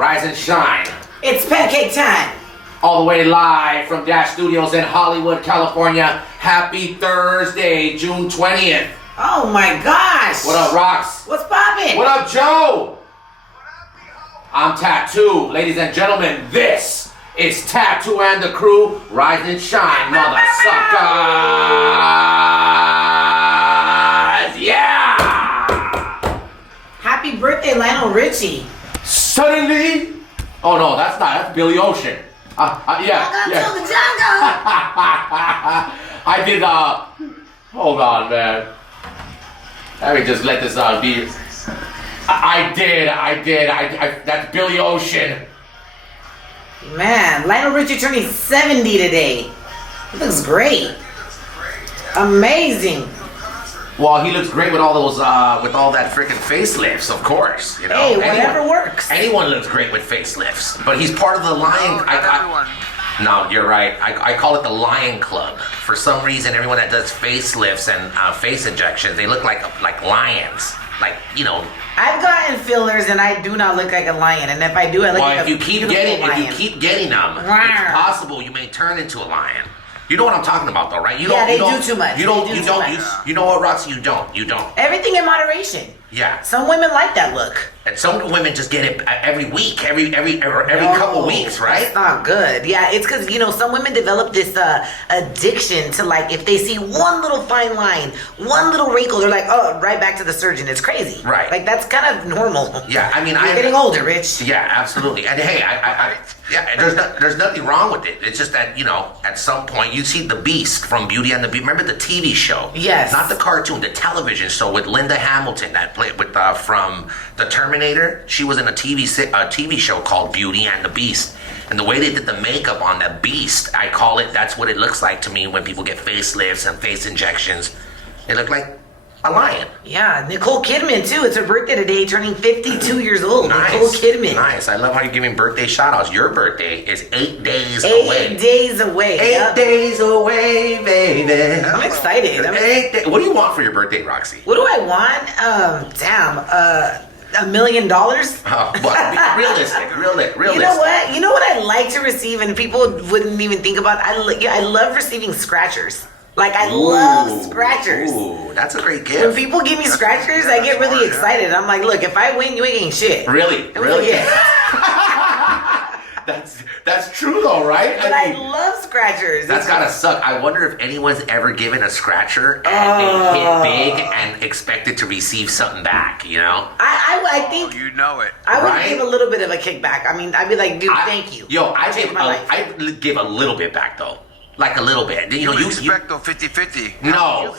rise and shine. It's pancake time. All the way live from Dash Studios in Hollywood, California. Happy Thursday, June 20th. Oh my gosh. What up, Rox? What's poppin'? What up, Joe? I'm Tattoo. Ladies and gentlemen, this is Tattoo and the crew. Rise and shine, mother suckers. Yeah! Happy birthday, Lionel Richie. Suddenly? Oh no, that's not. That's Billy Ocean. Yeah. Welcome to the jungle. I did, hold on, man. Let me just let this be. I did. That's Billy Ocean. Man, Lionel Richie turning 70 today. He looks great. Amazing. Well, he looks great with all those, with all that freaking facelifts, of course. You know, hey, whatever works. Anyone looks great with facelifts, but he's part of the Lion. No, you're right. I call it the Lion Club. For some reason, everyone that does facelifts and face injections, they look like lions. Like, you know. I've gotten fillers and I do not look like a lion. And if I do, I look like a beautiful lion. If you keep getting them, it's possible you may turn into a lion. You know what I'm talking about, though, right? They do too much. You know what, RaqC? You don't. Everything in moderation. Yeah. Some women like that look. And some women just get it every week, every couple weeks, right? That's not good. Yeah, it's because, some women develop this addiction to, like, if they see one little fine line, one little wrinkle, they're like, oh, right back to the surgeon. It's crazy. Right. Like, that's kind of normal. Yeah, I mean, You're getting older, Rich. Yeah, absolutely. And hey, there's nothing wrong with it. It's just that, at some point, you see the Beast from Beauty and the Beast. Remember the TV show? Yes. Not the cartoon, the television show with Linda Hamilton that played with from the Terminator. She was in a TV show called Beauty and the Beast. And the way they did the makeup on the Beast, I call it, that's what it looks like to me when people get facelifts and face injections. They look like a lion. Yeah, Nicole Kidman, too. It's her birthday today, turning 52 years old. Nice. Nicole Kidman. Nice. I love how you're giving birthday shout-outs. Your birthday is 8 days away. 8 days away. 8 days away, baby. I'm excited. What do you want for your birthday, RaqC? What do I want? $1 million? Oh, but realistic. You know what? You know what I like to receive and people wouldn't even think about? I love receiving scratchers. Like, I love scratchers. Ooh, that's a great gift. When people give me scratchers, I get really excited. I'm like, look, if I win, you ain't getting shit. Really? That's true though, right? But I love scratchers. That's gotta suck. I wonder if anyone's ever given a scratcher and they hit big and expected to receive something back, I think you know it. I would give a little bit of a kickback. I mean, I'd be like, dude, thank you. I give a little bit back though. Like a little bit. You expect though 50-50. No.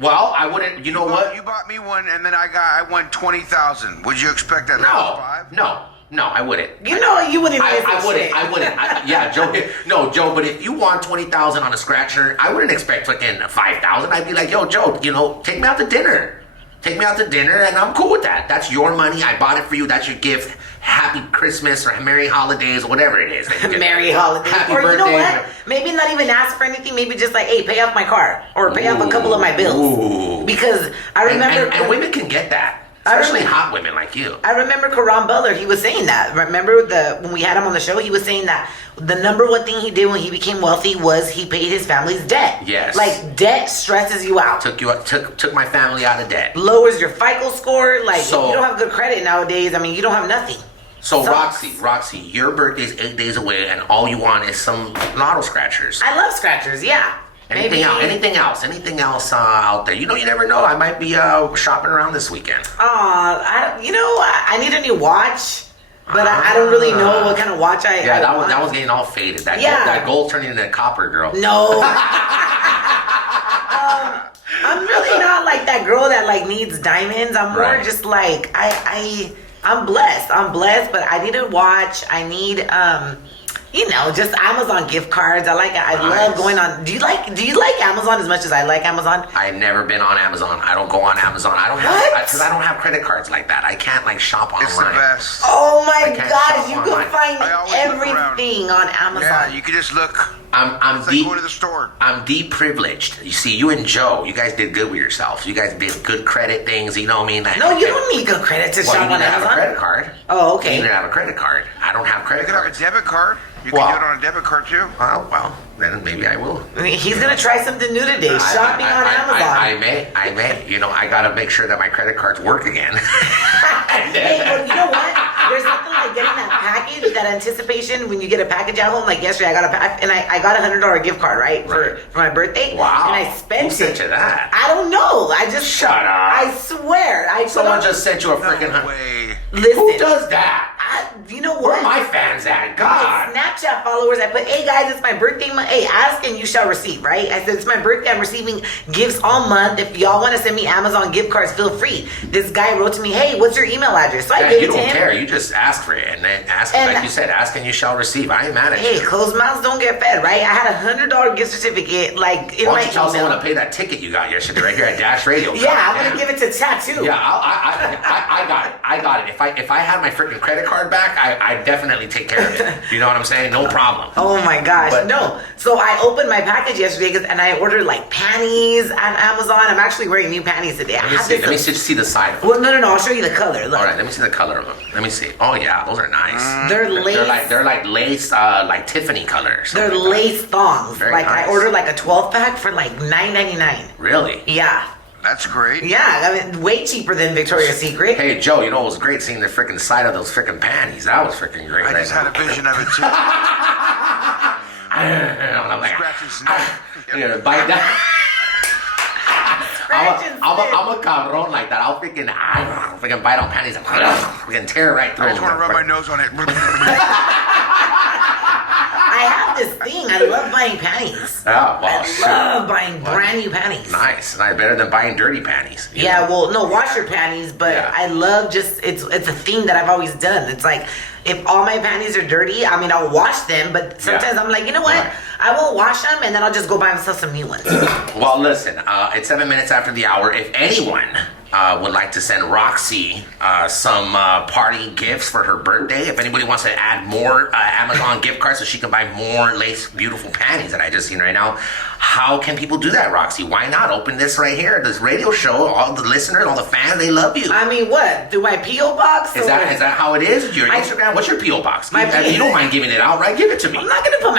Well, I wouldn't. You know what? You bought me one, and then I won 20,000. Would you expect that? No, I wouldn't. You wouldn't. I wouldn't. Yeah, Joe. No, Joe. But if you won 20,000 on a scratcher, I wouldn't expect fucking 5,000. I'd be like, yo, Joe, take me out to dinner. Take me out to dinner, and I'm cool with that. That's your money. I bought it for you. That's your gift. Happy Christmas or Merry Holidays, whatever it is. Merry Holidays. Happy or birthday. You know what? Maybe not even ask for anything. Maybe just like, hey, pay off my car. Or pay off a couple of my bills. Ooh. Because I remember... And women can get that. Especially hot women like you. I remember Karan Butler, he was saying that. Remember when we had him on the show, he was saying that the number one thing he did when he became wealthy was he paid his family's debt. Yes. Like, debt stresses you out. Took my family out of debt. Lowers your FICO score. Like, so, if you don't have good credit nowadays, I mean, you don't have nothing. So, RaqC, your birthday's 8 days away, and all you want is some lotto scratchers. I love scratchers, yeah. Anything else out there? You never know. I might be shopping around this weekend. I need a new watch, but I don't really know what kind of watch I want. That was getting all faded. That gold turning into copper, girl. No. I'm really not like that girl that like needs diamonds. I'm more just like I'm blessed. But I need a watch. I need just Amazon gift cards. I love going on. Do you like Amazon as much as I like Amazon? I've never been on Amazon. I don't go on Amazon. Because I don't have credit cards like that. I can't shop online. It's the best. Oh my God, you can find everything on Amazon. Yeah, you can just look. I'm It's like going to the store. I'm deprivileged. You see, you and Joe, you guys did good with yourselves. You guys did good credit things. You know what I mean? No, you don't need good credit to Well, shop you need on to have a Amazon. credit card. Oh, okay. You need to have a credit card. I don't have You credit can have a cards. debit card. You can do it on a debit card too. Well, then maybe I will. I mean, he's gonna try something new today. Shopping on Amazon. I may. You know, I gotta make sure that my credit cards work again. Hey, well, you know what? There's nothing like getting that package, that anticipation when you get a package at home. Like yesterday, I got a pack, and I got $100 gift card, right, for my birthday. Wow. And I spent Who sent you that? I don't know. I just Shut up. I swear. Someone just sent you a No freaking. way. Listen. Who does that? You know what? Where are my fans at? God. My Snapchat followers, I put, hey guys, it's my birthday month. Hey, ask and you shall receive, right? I said, it's my birthday. I'm receiving gifts all month. If y'all want to send me Amazon gift cards, feel free. This guy wrote to me, hey, what's your email address? So I gave You it to don't him. care. You just ask for it. And then ask, And- like you said, ask and you shall receive. I ain't mad at Hey, you. closed mouths don't get fed, right? I had $100 gift certificate, like, in Why my don't you tell email. someone to pay that ticket you got yesterday right here at Dash Radio? Yeah, I'm going to give it to Tattoo. Yeah, I got it. I got it. If I had my freaking credit card back, I'd definitely take care of it. You know what I'm saying? No problem. Oh my gosh, But- no. So I opened my package yesterday and I ordered like panties on Amazon. I'm actually wearing new panties today. Let me see the side of them. Well, no. I'll show you the color. Look. All right, let me see the color of them. Let me see. Oh yeah, those are nice. They're lace. They're like lace, like Tiffany colors. They're lace thongs. Very like nice. I ordered like a 12 pack for like $9.99. Really? Yeah. That's great. Yeah, I mean, way cheaper than Victoria's Secret. Hey Joe, you know it was great seeing the freaking side of those freaking panties. That was freaking great. I just had a vision of it too. I'm like, Scratching his neck. you know, bite that. Scratching I'm a cabron like that. I'll freaking bite on panties and freaking tear right through I just them. want to rub my nose on it. I have this thing. I love buying panties. Oh, well, I love buying brand new panties. Nice. Better than buying dirty panties. you Yeah, know? well, no, wash your panties, but Yeah. I love it's a thing that I've always done. It's like, if all my panties are dirty, I mean, I'll wash them, but sometimes I'm like, you know what? Right. I won't wash them, and then I'll just go buy myself some new ones. Well, listen, it's 7 minutes after the hour. If anyone would like to send RaqC some party gifts for her birthday, if anybody wants to add more Amazon gift cards so she can buy more lace beautiful panties that I just seen right now, how can people do that, RaqC? Why not open this right here, this radio show? All the listeners, all the fans, they love you. I mean, what? Through my P.O. box? Is that how it is? Your Instagram? What's your P.O. box? My You don't mind giving it out, right? Give it to me. I'm not going to put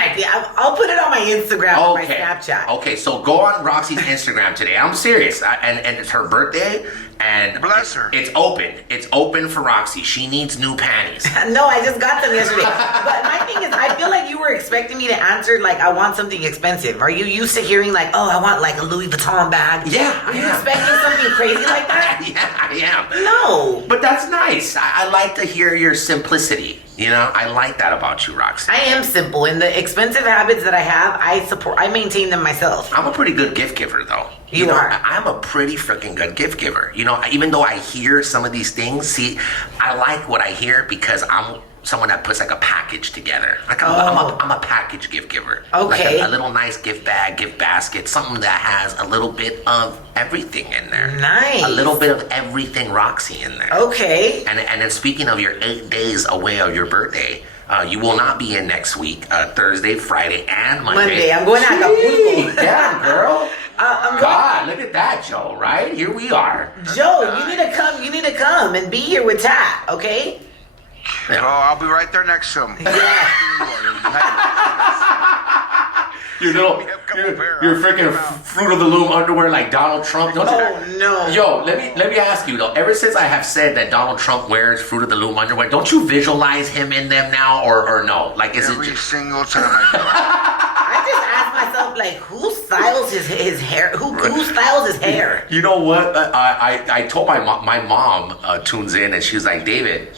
I'll put it on my Instagram or my Snapchat. Okay, so go on RaqC's Instagram today. I'm serious. And it's her birthday. And Bless her. It's open. It's open for RaqC. She needs new panties. No, I just got them yesterday. But my thing is, I feel like you were expecting me to answer, like, I want something expensive. Are you used to hearing, like, oh, I want, like, a Louis Vuitton bag? Yeah, Are you yeah. expecting something crazy like that? Yeah, I am. No. But that's nice. I like to hear your simplicity. You know, I like that about you, RaqC. I am simple, and the expensive habits that I have, I maintain them myself. I'm a pretty good gift giver, though. You are. I'm a pretty freaking good gift giver. You know, even though I hear some of these things, see, I like what I hear because I'm someone that puts like a package together. Like I'm a package gift giver. Okay. Like a little nice gift bag, gift basket, something that has a little bit of everything in there. Nice. A little bit of everything RaqC in there. Okay. And then speaking of your 8 days away of your birthday, you will not be in next week, Thursday, Friday, and Monday. I'm going to Acapulco. Damn, girl. I'm God, look at that, Joe, right? Here we are. Joe, you need to come and be here with Tat, okay? Oh, I'll be right there next to him. Your freaking Fruit of the Loom underwear like Donald Trump. Don't Oh, no. Yo, let me ask you though. Ever since I have said that Donald Trump wears Fruit of the Loom underwear, don't you visualize him in them now, or no? Like, is Every it just... single time I do it. I just asked myself, like, who styles his hair? Who styles his hair? You know what? I told my mom tunes in and she was like, David,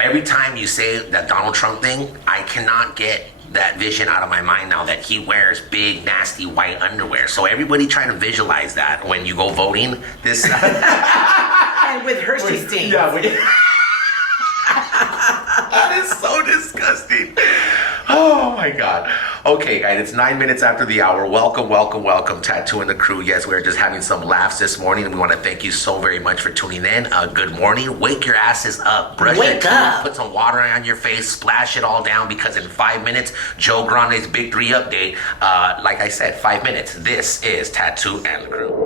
every time you say that Donald Trump thing, I cannot get that vision out of my mind now that he wears big, nasty white underwear. So everybody try to visualize that when you go voting. This And with Hershey stain. yeah, that is so disgusting. Oh my God. Okay, guys, it's 9 minutes after the hour. Welcome, Tattoo and the crew. Yes, we're just having some laughs this morning, and we want to thank you so very much for tuning in. Good morning. Wake your asses up. Brush your teeth. Put some water on your face. Splash it all down, because in 5 minutes, Joe Grande's Big 3 update. Like I said, 5 minutes. This is Tattoo and the crew.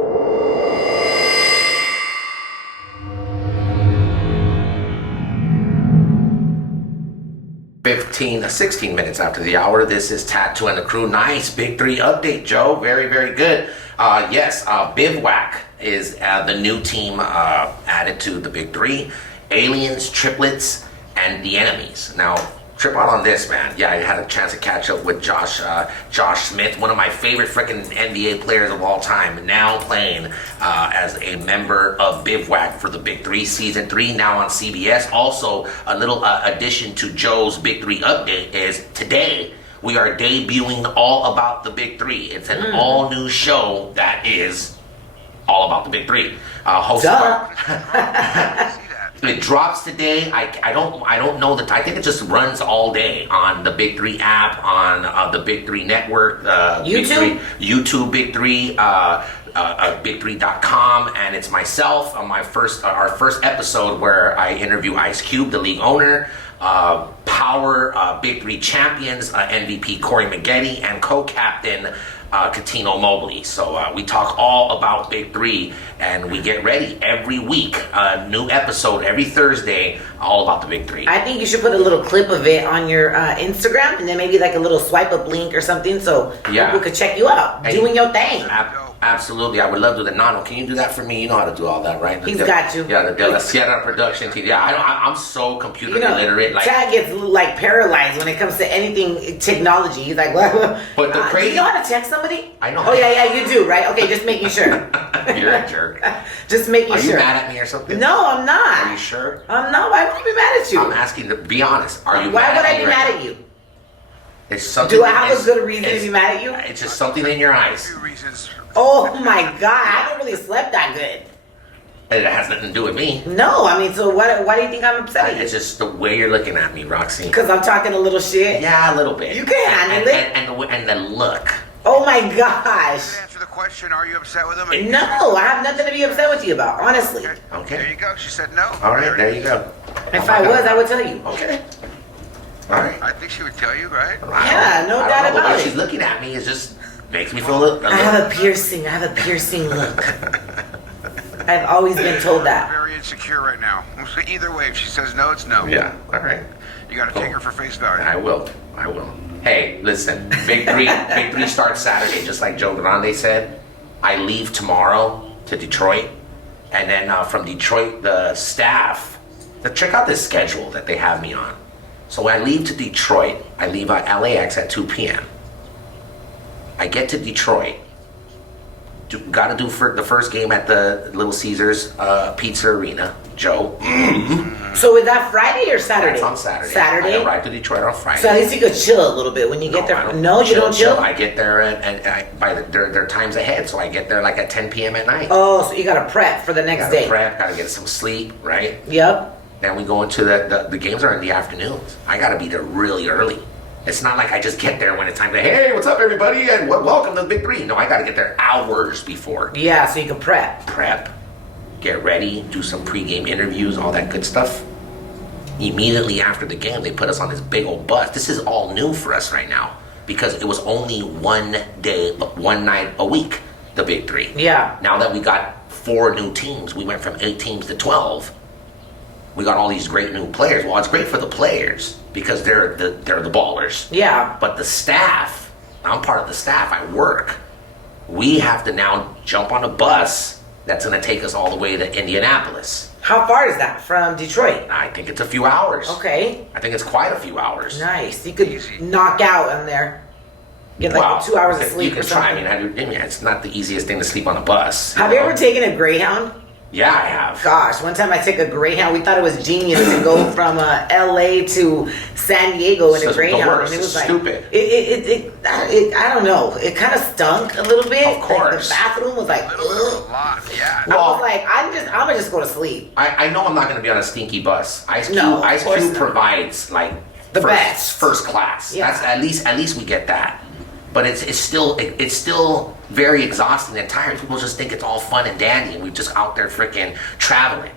16 minutes after the hour. This is Tattoo and the crew. Nice Big 3 update, Joe. Very, very good. Yes, Bivouac is the new team added to the Big 3. Aliens, Triplets, and the Enemies. Now, trip out on this, man. Yeah, I had a chance to catch up with Josh Smith, one of my favorite freaking NBA players of all time, now playing as a member of Bivouac for the Big 3 Season 3, now on CBS. Also, a little addition to Joe's Big 3 update is today we are debuting All About the Big 3. It's an all-new show that is all about the Big 3. Hosted It drops today. I don't know that. I think it just runs all day on the Big 3 app, on the Big 3 Network, YouTube, Big 3, Big3.com, and it's myself on our first episode where I interview Ice Cube, the league owner, Power Big 3 champions, MVP Corey Maggette, and co-captain Catino Mobley. So we talk all about Big 3, and we get ready every week. A new episode every Thursday, all about the Big 3. I think you should put a little clip of it on your Instagram, and then maybe like a little swipe up link or something, so people could check you out doing your thing. Absolutely, I would love to do that. Nano, can you do that for me? You know how to do all that, right? He's got you. Yeah, the De La Sierra production team. Yeah, I'm so computer illiterate. Like, Chad gets like paralyzed when it comes to anything technology. He's like, what? But the crazy. Do you know how to text somebody? I know. Oh yeah, you do, right? Okay, just making sure. You're a jerk. Just making sure. Are you mad at me or something? No, I'm not. Are you sure? I'm not. Why would I be mad at you? I'm asking to be honest. Are you? Why would I be mad at you? It's something. Do I have a good reason to be mad at you? It's just something in your eyes. Few reasons. Oh my God, I haven't really slept that good. It has nothing to do with me. No, I mean, so why do you think I'm upset at you? It's just the way you're looking at me, RaqC. Because I'm talking a little shit? Yeah, a little bit. You can handle it. And the look. Oh my gosh. Answer the question, are you upset with him? No, I have nothing to be upset with you about, honestly. Okay. There you go. She said no. All right, there you go. If I was, I would tell you. Okay. All right. I think she would tell you, right? Yeah, no doubt about The way it. she's looking at me is just makes me feel a little. I have a piercing look. I've always been told that. Very insecure right now. So either way, if she says no, it's no. Yeah. All right. You got to take her for face value. I will. Hey, listen. Big 3 starts Saturday, just like Joe Grande said. I leave tomorrow to Detroit, and then from Detroit, the staff. Check out this schedule that they have me on. So I leave to Detroit. I leave at LAX at 2 p.m. I get to Detroit. Got to do for the first game at the Little Caesars Pizza Arena. Joe. So is that Friday or Saturday? That's on Saturday. Saturday? I arrive to Detroit on Friday. So at least you could chill a little bit when you get there. No, you don't chill? I get there their time's ahead, so I get there like at 10 p.m. at night. Oh, so you got to prep for the next day. Got to get some sleep, right? Yep. Then we go into the games are in the afternoons. I got to be there really early. It's not like I just get there when it's time to, hey, what's up, everybody, and welcome to the Big 3. No, I got to get there hours before. Yeah, so you can prep. Get ready, do some pregame interviews, all that good stuff. Immediately after the game, they put us on this big old bus. This is all new for us right now because it was only one night a week, the Big 3. Yeah. Now that we got 4 new teams, we went from 8 teams to 12. We got all these great new players. Well, it's great for the players because they're the ballers. Yeah. But the staff, I'm part of the staff. I work. We have to now jump on a bus that's going to take us all the way to Indianapolis. How far is that from Detroit? I think it's a few hours. Okay. I think it's quite a few hours. Nice. You could knock out in there. Get like 2 hours of sleep or something. You can try. I mean, it's not the easiest thing to sleep on a bus. Have you ever taken a Greyhound? Yeah, I have. Gosh, one time I took a Greyhound. We thought it was genius to go from LA to San Diego in a Greyhound. And it was like stupid. I don't know. It kind of stunk a little bit. Of course. Like the bathroom was like, A lot, yeah. I was like, I'm gonna just go to sleep. I know I'm not going to be on a stinky bus. Ice No, Cube provides like the best first class. Yeah. That's at least we get that. but it's still very exhausting and tiring. People just think it's all fun and dandy, and we're just out there freaking traveling.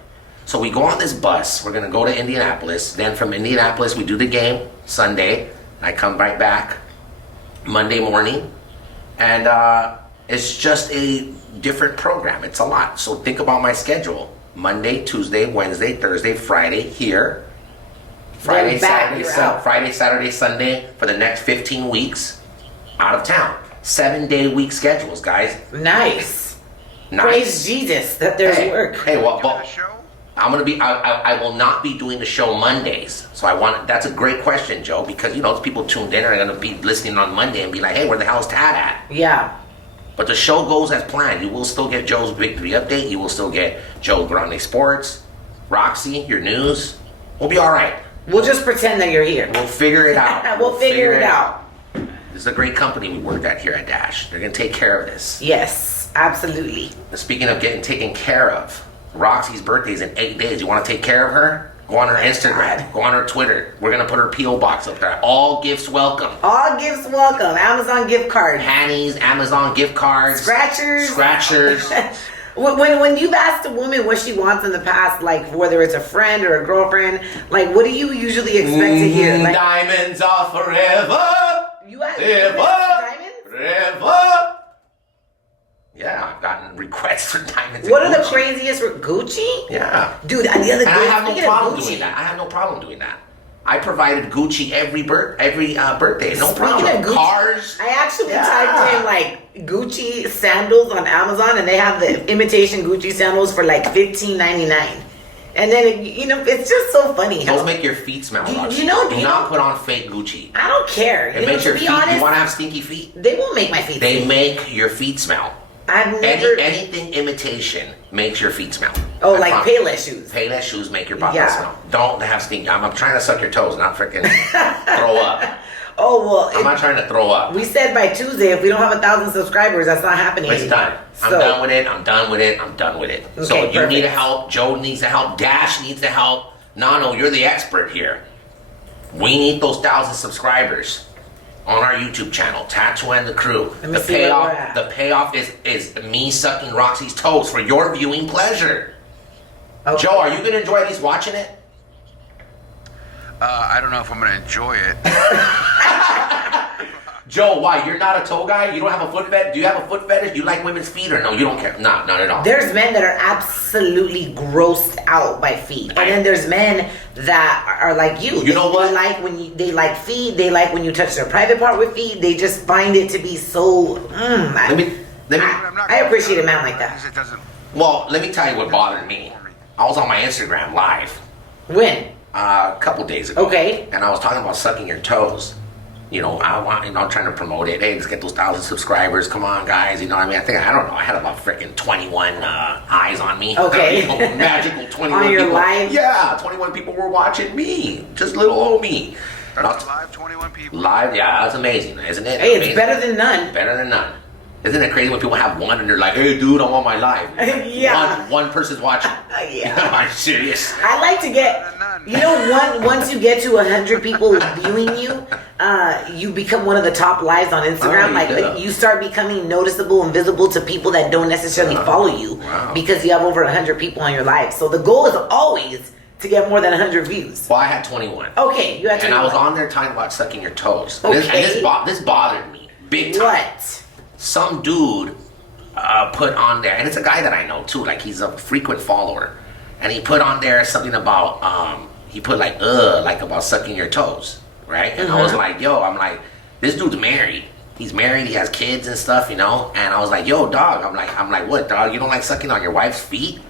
So we go on this bus. We're gonna go to Indianapolis. Then from Indianapolis, we do the game Sunday. I come right back Monday morning, and it's just a different program. It's a lot. So think about my schedule: Monday, Tuesday, Wednesday, Thursday, Friday here. Friday, Saturday, Sunday for the next 15 weeks out of town. 7-day week schedules, guys. Nice. Praise Jesus that there's work. Hey, well, I'm gonna be. I will not be doing the show Mondays. So that's a great question, Joe, because those people tuned in are gonna be listening on Monday and be like, hey, where the hell is Tad at? Yeah. But the show goes as planned. You will still get Joe's Big 3 update. You will still get Joe Grande Sports, RaqC, your news. We'll be all right. We'll just pretend that you're here. We'll figure it out. We'll figure it out. This is a great company we work at here at Dash. They're going to take care of this. Yes, absolutely. Speaking of getting taken care of, RaqC's birthday is in 8 days. You want to take care of her? Go on her Instagram. Go on her Twitter. We're going to put her P.O. box up there. All gifts welcome. All gifts welcome. Amazon gift cards. Panties, Amazon gift cards. Scratchers. When you've asked a woman what she wants in the past, like whether it's a friend or a girlfriend, like what do you usually expect to hear? Like, diamonds are forever. You ask diamonds? Forever. Yeah, I've gotten requests for diamonds. What are the craziest? Gucci? Yeah. Dude, the other day, I have no problem doing that. I have no problem doing that. I provided Gucci every birthday. No problem. Of Gucci, cars. I actually typed in like Gucci sandals on Amazon, and they have the imitation Gucci sandals for like $15.99. And then it's just so funny. Those make your feet smell. Do not put on fake Gucci. I don't care. It makes your feet. Honest, you want to have stinky feet? They won't make my feet. They make your feet smell. I've never anything imitation makes your feet smell. Oh, like Payless shoes. Payless shoes make your bottom smell. Don't have stink. I'm trying to suck your toes, not freaking throw up. Oh well, I'm not trying to throw up. We said by Tuesday, if we don't have 1,000 subscribers, that's not happening. It's done. I'm done with it. I'm done with it. I'm done with it. Okay, so you perfect. need help. Joe needs to help. Dash needs to help. Nano, you're the expert here. We need those 1,000 subscribers on our YouTube channel, Tattoo and the Crew. The payoff is me sucking Roxy's toes for your viewing pleasure. Okay. Joe, are you gonna enjoy at least watching it? I don't know if I'm gonna enjoy it. Joe, why? You're not a toe guy? You don't have a foot fetish? Do you have a foot fetish? Do you like women's feet or no? You don't care? No, not at all. There's men that are absolutely grossed out by feet. And then there's men that are like you. You know what? They like feet. They like when you touch their private part with feet. They just find it to be so... I appreciate a man like that. Well, let me tell you what bothered me. I was on my Instagram live. When? A couple days ago. Okay. And I was talking about sucking your toes. I'm trying to promote it. Hey, let's get those 1,000 subscribers. Come on, guys. You know what I mean? I don't know. I had about freaking 21 eyes on me. Okay. Magical 21 on your people. Live? Yeah, 21 people were watching me. Just little old me. Live 21 people. Live, yeah, that's amazing, isn't it? Hey, it's better than none. Better than none. Isn't it crazy when people have one and they're like, hey, dude, I'm on my live. Yeah. One person's watching. Yeah. I'm serious. I like to get, once you get to 100 people viewing you, you become one of the top lives on Instagram. You start becoming noticeable and visible to people that don't necessarily follow you because you have over 100 people on your live. So the goal is always to get more than 100 views. Well, I had 21. Okay, you had 21. And I was on there talking about sucking your toes. Okay. This bothered me big time. What? Some dude put on there, and it's a guy that I know too, like he's a frequent follower, and he put on there something about, he put like about sucking your toes, right? And I was like, I'm like, this dude's married. He's married, he has kids and stuff, and I was like, yo, dog, I'm like, what, dog, you don't like sucking on your wife's feet?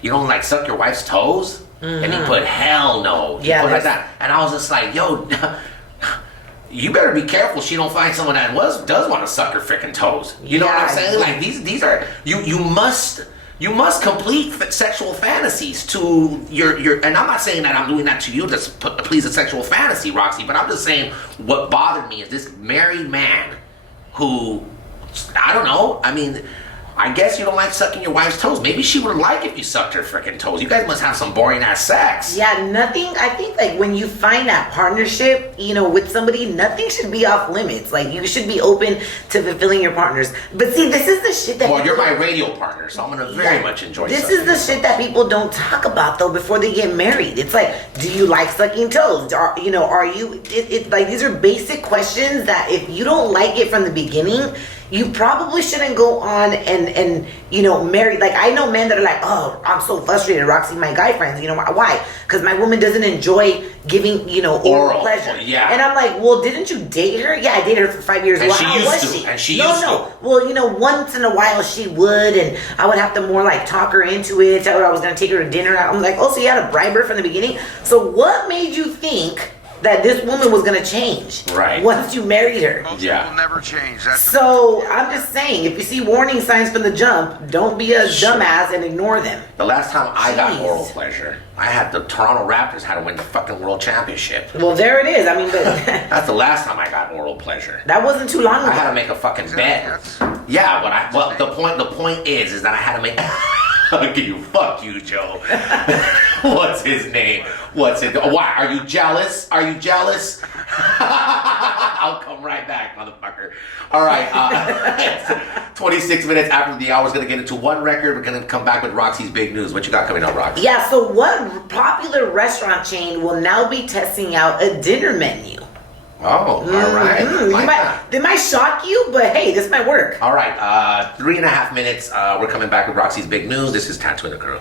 You don't like suck your wife's toes? And he put, hell no. He put like that. And I was just like, yo, you better be careful she don't find someone that does want to suck her freaking toes. You know what I'm saying? Like these are you must complete sexual fantasies to your and I'm not saying that I'm doing that to you to please a sexual fantasy, Roxy, but I'm just saying what bothered me is this married man who, I don't know, I mean, I guess you don't like sucking your wife's toes. Maybe she would like if you sucked her freaking toes. You guys must have some boring ass sex. Yeah, nothing. I think like when you find that partnership, you know, with somebody, nothing should be off limits. Like you should be open to fulfilling your partners. But see, this is the shit that. Well, you're my radio partner, so I'm gonna very much enjoy. This is the shit that people don't talk about though before they get married. It's like, do you like sucking toes? Are you? It's like these are basic questions that if you don't like it from the beginning, you probably shouldn't go on and marry. Like I know men that are like, oh, I'm so frustrated, RaqC, my guy friends. You know why? Because my woman doesn't enjoy giving oral pleasure. Yeah. And I'm like, well, didn't you date her? Yeah, I dated her for 5 years. And well, she how used was to. she? And she used to. Well, once in a while she would, and I would have to more like talk her into it, tell her I was gonna take her to dinner. I'm like, oh, so you had to bribe her from the beginning. So what made you think that this woman was gonna change once you married her? Most people never change. So I'm just saying, if you see warning signs from the jump, don't be a dumbass and ignore them. The last time I got oral pleasure, I had the Toronto Raptors had to win the fucking world championship. Well, there it is. I mean, but that's the last time I got oral pleasure. That wasn't too long ago. I had to make a fucking bet. Yeah, but the point is that I had to make. Fuck you, Joe. What's his name? Why? Are you jealous? I'll come right back, motherfucker. All right. It's 26 minutes after the hour. We're going to get into one record. We're going to come back with RaqCs Big News. What you got coming up, RaqC? Yeah, so what popular restaurant chain will now be testing out a dinner menu? Oh, all right. They might shock you, but hey, this might work. All right. 3.5 minutes. We're coming back with RaqCs Big News. This is Tattoo and the Crew.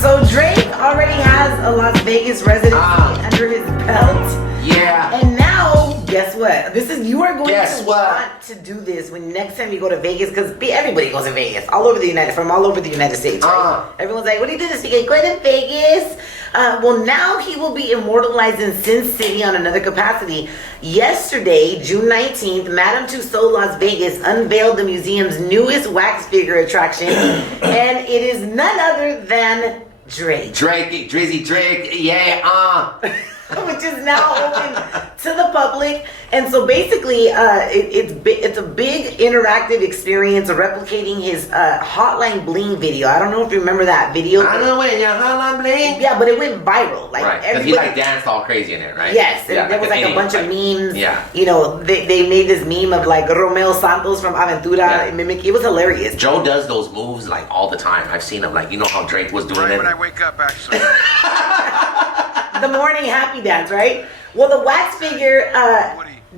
So Drake already has a Las Vegas residency under his belt. Yeah. And now, guess what? You are going to want to do this when next time you go to Vegas, because everybody goes to Vegas, all over the United States, right? Everyone's like, what do you do this weekend? Go to Vegas. Well, now he will be immortalized in Sin City on another capacity. Yesterday, June 19th, Madame Tussauds Las Vegas unveiled the museum's newest wax figure attraction, and it is none other than Drake. Drizzy Drake, yeah, which is now open to the public. And so basically, it's a big interactive experience replicating his Hotline Bling video. I don't know if you remember that video. I know when your Hotline Bling. Yeah, but it went viral. Like because he danced all crazy in it, right? Yes, and there was like a bunch of memes. Yeah. They made this meme of like Romeo Santos from Aventura mimic. It was hilarious. Joe does those moves like all the time. I've seen him. Like, you know how Drake was doing it? When I wake up, actually. The morning happy dance, right? Well, the wax figure,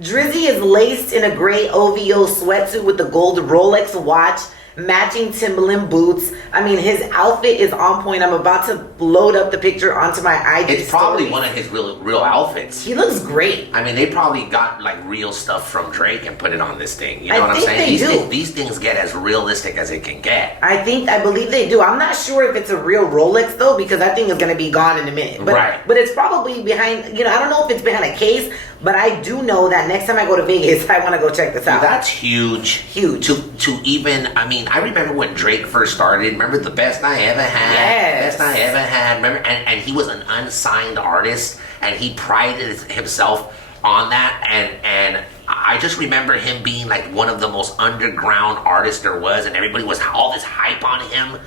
Drizzy is laced in a gray OVO sweatsuit with the gold Rolex watch, matching Timberland boots. I mean, his outfit is on point. I'm about to load up the picture onto my IG. It's probably one of his real outfits. He looks great. I mean, they probably got like real stuff from Drake and put it on this thing. You know what I'm saying? These things get as realistic as it can get. I believe they do. I'm not sure if it's a real Rolex though, because that thing is going to be gone in a minute. But it's probably behind. I don't know if it's behind a case, but I do know that next time I go to Vegas, I want to go check this out. That's huge. Huge. To even, I mean, I remember when Drake first started. Remember the best I ever had? Yes. Best I ever had. Remember, and he was an unsigned artist, and he prided himself on that. And I just remember him being like one of the most underground artists there was, and everybody was all this hype on him.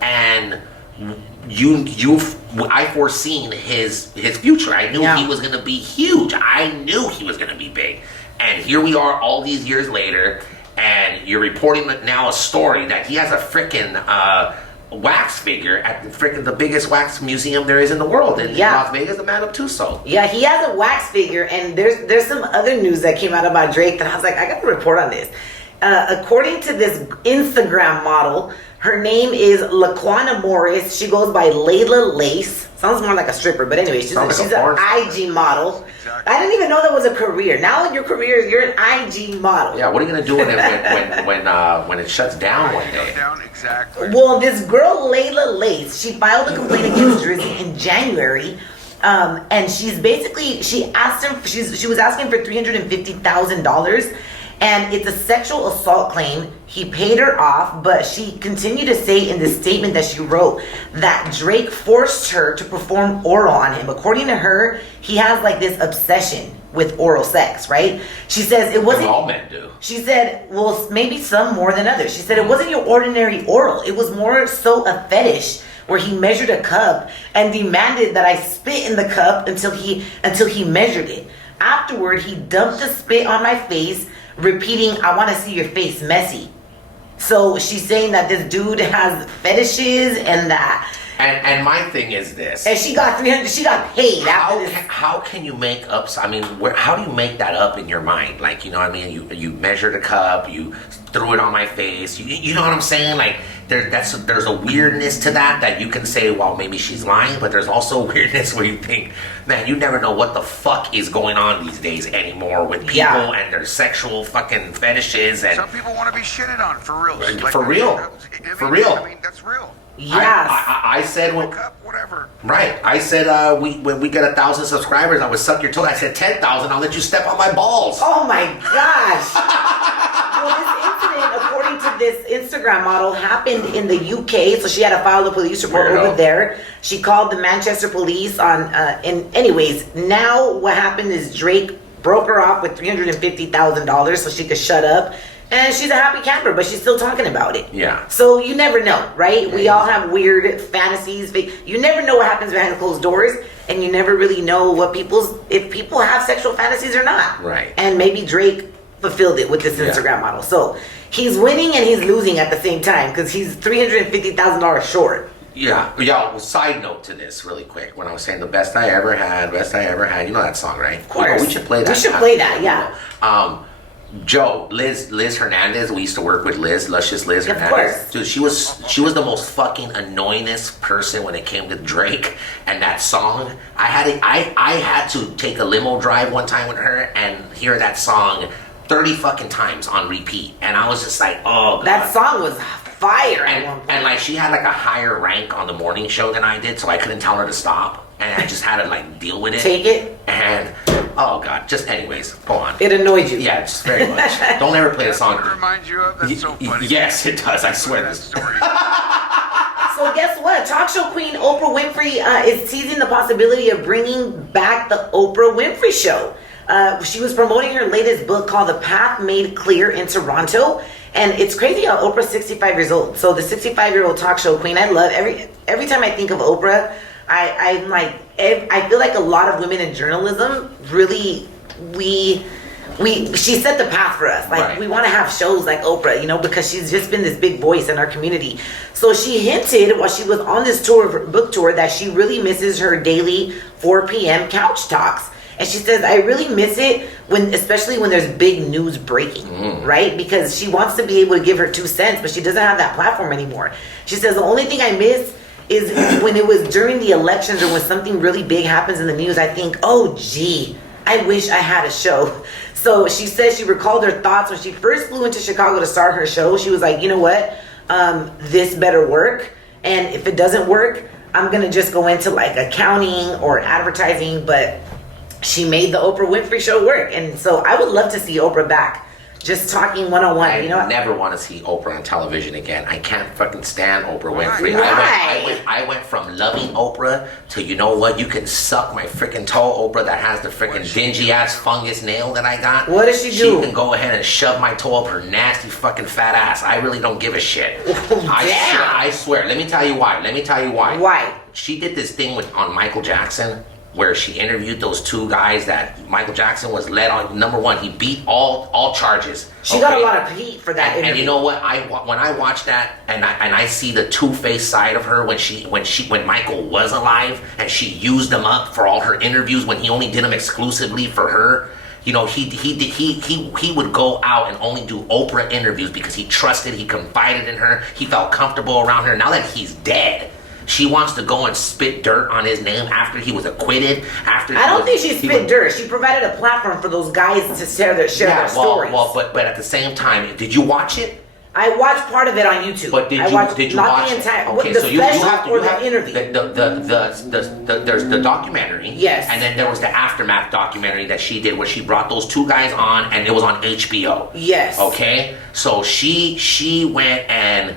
And I foreseen his future. I knew he was gonna be huge. I knew he was gonna be big. And here we are all these years later, and you're reporting now a story that he has a freaking wax figure at the biggest wax museum there is in the world in Las Vegas, the Madame Tussauds. Yeah, he has a wax figure, and there's some other news that came out about Drake that I was like, I got to report on this. According to this Instagram model, her name is Laquana Morris. She goes by Layla Lace. Sounds more like a stripper, but anyway, she's an IG model. Exactly. I didn't even know that was a career. Now in your career, you're an IG model. Yeah, what are you gonna do when it shuts down one day? Exactly. Well, this girl Layla Lace, she filed a complaint against Drizzy in January. And she's basically, she was asking for $350,000. And it's a sexual assault claim. He paid her off, but she continued to say in this statement that she wrote that Drake forced her to perform oral on him. According to her, he has like this obsession with oral sex, right? She says it wasn't... all men do. She said, well, maybe some more than others. She said it wasn't your ordinary oral. It was more so a fetish where he measured a cup and demanded that I spit in the cup until he measured it. Afterward, he dumped the spit on my face, repeating, I want to see your face messy. So she's saying that this dude has fetishes and that. And my thing is this. And she got paid after this. How can you make up? I mean, how do you make that up in your mind? Like, you know what I mean? You measured a cup, you threw it on my face. You know what I'm saying? Like, there's a weirdness to that you can say, well, maybe she's lying, but there's also weirdness where you think, man, you never know what the fuck is going on these days anymore with people and their sexual fucking fetishes. And some people want to be shitted on for real. For real. I mean, that's real. Yes. I said whatever. Right. I said when we get 1,000 subscribers, I would suck your toe. I said 10,000. I'll let you step on my balls. Oh my gosh. Well, this incident, according to this Instagram model, happened in the UK. So she had to file a police report over there. She called the Manchester police on. Anyways, now what happened is Drake broke her off with $350,000 so she could shut up. And she's a happy camper, but she's still talking about it. Yeah. So you never know, right? Yeah, we all have weird fantasies. You never know what happens behind closed doors, and you never really know if people have sexual fantasies or not. Right. And maybe Drake fulfilled it with this Instagram model. So he's winning and he's losing at the same time because he's $350,000 short. Yeah. Y'all, side note to this really quick. When I was saying the best I ever had, you know that song, right? Of course. We should play that. We should play that, yeah. Liz Hernandez, we used to work with Luscious Liz Hernandez. Of course. Dude, she was the most fucking annoyingest person when it came to Drake and that song. I had to take a limo drive one time with her and hear that song 30 fucking times on repeat. And I was just like, oh God. That song was fire at one point. And like she had like a higher rank on the morning show than I did, so I couldn't tell her to stop. And I just had to like deal with it. Take it. And oh God, just anyways, go on. It annoyed you. Yeah, just very much. Don't ever play the song. That's what it reminds you of? That's so funny. Yes, it does. I swear. That story. So guess what? Talk show queen Oprah Winfrey is teasing the possibility of bringing back the Oprah Winfrey Show. She was promoting her latest book called The Path Made Clear in Toronto. And it's crazy how Oprah's 65 years old. So the 65-year-old talk show queen, I love every time I think of Oprah, I'm like, I feel like a lot of women in journalism really, she set the path for us. Like, we want to have shows like Oprah, you know, because she's just been this big voice in our community. So she hinted while she was on this book tour that she really misses her daily 4 p.m. couch talks. And she says, I really miss it especially when there's big news breaking, right? Because she wants to be able to give her 2 cents, but she doesn't have that platform anymore. She says, the only thing I miss is when it was during the elections or when something really big happens in the news, I think, oh, gee, I wish I had a show. So she says she recalled her thoughts when she first flew into Chicago to start her show. She was like, you know what? This better work. And if it doesn't work, I'm going to just go into like accounting or advertising. But she made the Oprah Winfrey Show work. And so I would love to see Oprah back. Just talking one-on-one, you know. I never want to see Oprah on television again. I can't fucking stand Oprah Winfrey. Why? I went from loving Oprah to, you know what, you can suck my freaking toe, Oprah, that has the freaking dingy-ass fungus nail that I got. What does she do? She can go ahead and shove my toe up her nasty fucking fat ass. I really don't give a shit. I swear. Let me tell you why. Why? She did this thing on Michael Jackson, where she interviewed those 2 guys that Michael Jackson was led on. Number 1, he beat all charges. She got a lot of heat for that interview. And you know what? When I watch that and I see the two-faced side of her when Michael was alive and she used him up for all her interviews when he only did them exclusively for her. You know, he would go out and only do Oprah interviews because he trusted, he confided in her, he felt comfortable around her. Now that he's dead, she wants to go and spit dirt on his name after he was acquitted. I don't think she spit dirt. She provided a platform for those guys to share their stories. But at the same time, did you watch it? I watched part of it on YouTube. But did you watched not watch the entire? Okay, the so special you or have the interview. There's the documentary. Yes. And then there was the aftermath documentary that she did, where she brought those two guys on, and it was on HBO. Yes. Okay, so she went and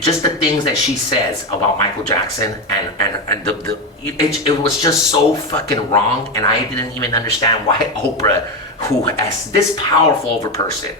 just the things that she says about Michael Jackson and it was just so fucking wrong, and I didn't even understand why Oprah, who as this powerful of a person,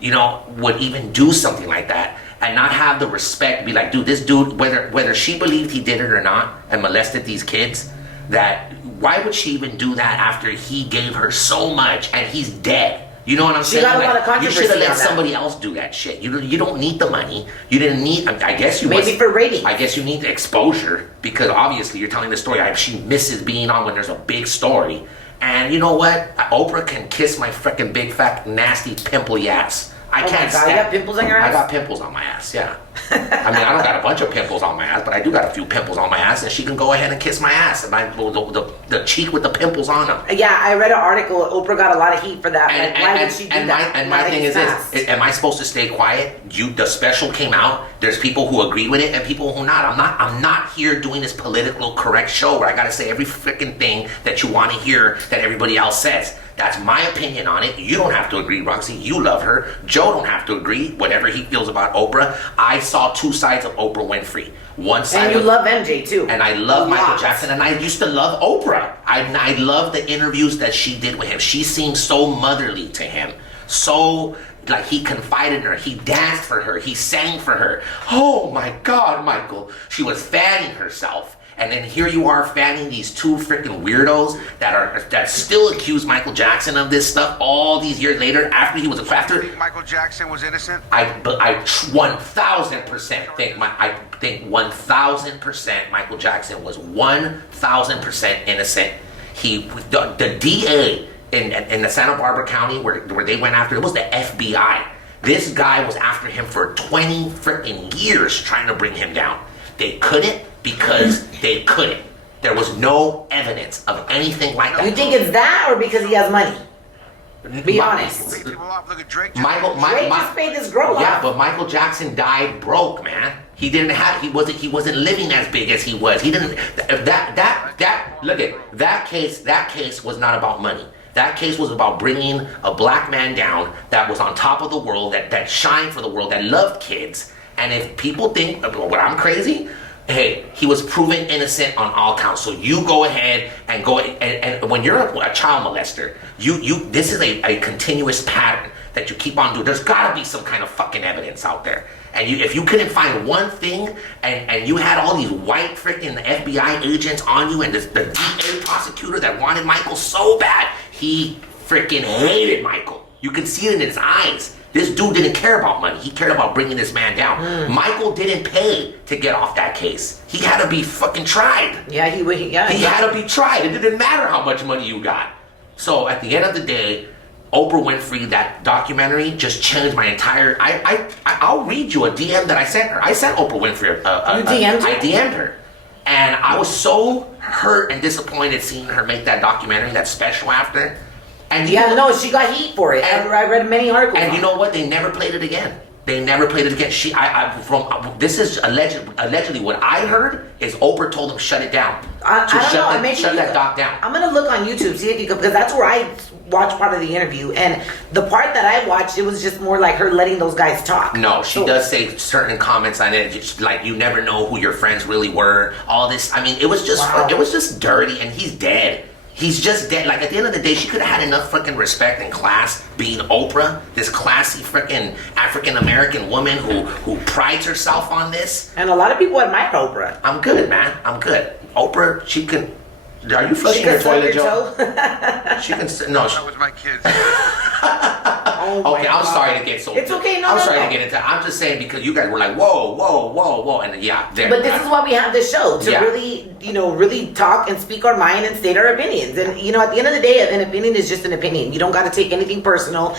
you know, would even do something like that and not have the respect, be like, dude, this dude, whether she believed he did it or not and molested these kids, that why would she even do that after he gave her so much and he's dead? You know what I'm saying? She got a lot of controversy. You should have let on that. somebody else do that shit. You don't need the money. You didn't need. I guess you maybe for ratings. I guess you need the exposure, because obviously you're telling the story. She misses being on when there's a big story. And you know what? Oprah can kiss my freaking big fat nasty pimply ass. I can't stand. You got pimples on your ass? I got pimples on my ass. Yeah. I mean, I don't got a bunch of pimples on my ass, but I do got a few pimples on my ass, and she can go ahead and kiss my ass, and the cheek with the pimples on them. Yeah, I read an article. Oprah got a lot of heat for that. Why would she do that? And my thing is this: am I supposed to stay quiet? The special came out. There's people who agree with it and people who not. I'm not here doing this political correct show where I got to say every freaking thing that you want to hear that everybody else says. That's my opinion on it. You don't have to agree, RaqC. You love her. Joe don't have to agree. Whatever he feels about Oprah. I saw two sides of Oprah Winfrey. One side. And you love MJ too. And I love Michael Jackson. And I used to love Oprah. I love the interviews that she did with him. She seemed so motherly to him. So like he confided in her. He danced for her. He sang for her. Oh my God, Michael. She was fanning herself. And then here you are fanning these two freaking weirdos that still accuse Michael Jackson of this stuff all these years later after he was a You think Michael Jackson was innocent? I 1000% think 1000% Michael Jackson was 1000% innocent. The DA in the Santa Barbara County where they went after, it was the FBI. This guy was after him for 20 freaking years trying to bring him down. They couldn't because they couldn't. There was no evidence of anything like that. You think it's that or because he has money? Be honest. Pay people off. Look at Drake. Drake just paid this girl off. Yeah, but Michael Jackson died broke, man. He wasn't living as big as he was. He didn't look at that case was not about money. That case was about bringing a black man down that was on top of the world, that shined for the world, that loved kids. And if people think what I'm crazy, hey, he was proven innocent on all counts. So you go ahead and and when you're a child molester, this is a continuous pattern that you keep on doing. There's got to be some kind of fucking evidence out there. And if you couldn't find one thing, and you had all these white freaking FBI agents on you, and the DA prosecutor that wanted Michael so bad, he freaking hated Michael. You can see it in his eyes. This dude didn't care about money. He cared about bringing this man down. Michael didn't pay to get off that case. He had to be fucking tried. Yeah, he had to be tried. It didn't matter how much money you got. So at the end of the day, Oprah Winfrey, that documentary just changed my entire. I'll read you a DM that I sent her. I sent Oprah Winfrey. You DM'd her? I DM'd her, and I was so hurt and disappointed seeing her make that documentary, that special after. And she got heat for it. I read many articles. And you know what? They never played it again. This is allegedly what I heard is Oprah told him shut it down. Shut that doc down. I'm gonna look on YouTube, see if you can, because that's where I watched part of the interview, and the part that I watched, it was just more like her letting those guys talk. No, she does say certain comments on it, just like you never know who your friends really were. All this, I mean, it was just dirty, and he's dead. He's just dead. Like, at the end of the day, she could have had enough freaking respect and class being Oprah, this classy freaking African-American woman who prides herself on this. And a lot of people admire Oprah. I'm good, man. I'm good. Oprah, she can... Are you flushing your toilet, Joe? She can... No. That was my kids. Okay, I'm sorry to get so... It's okay, I'm sorry to get into... I'm just saying because you guys were like, whoa, and yeah. But this is why we have this show, to really talk and speak our mind and state our opinions. And, at the end of the day, an opinion is just an opinion. You don't got to take anything personal.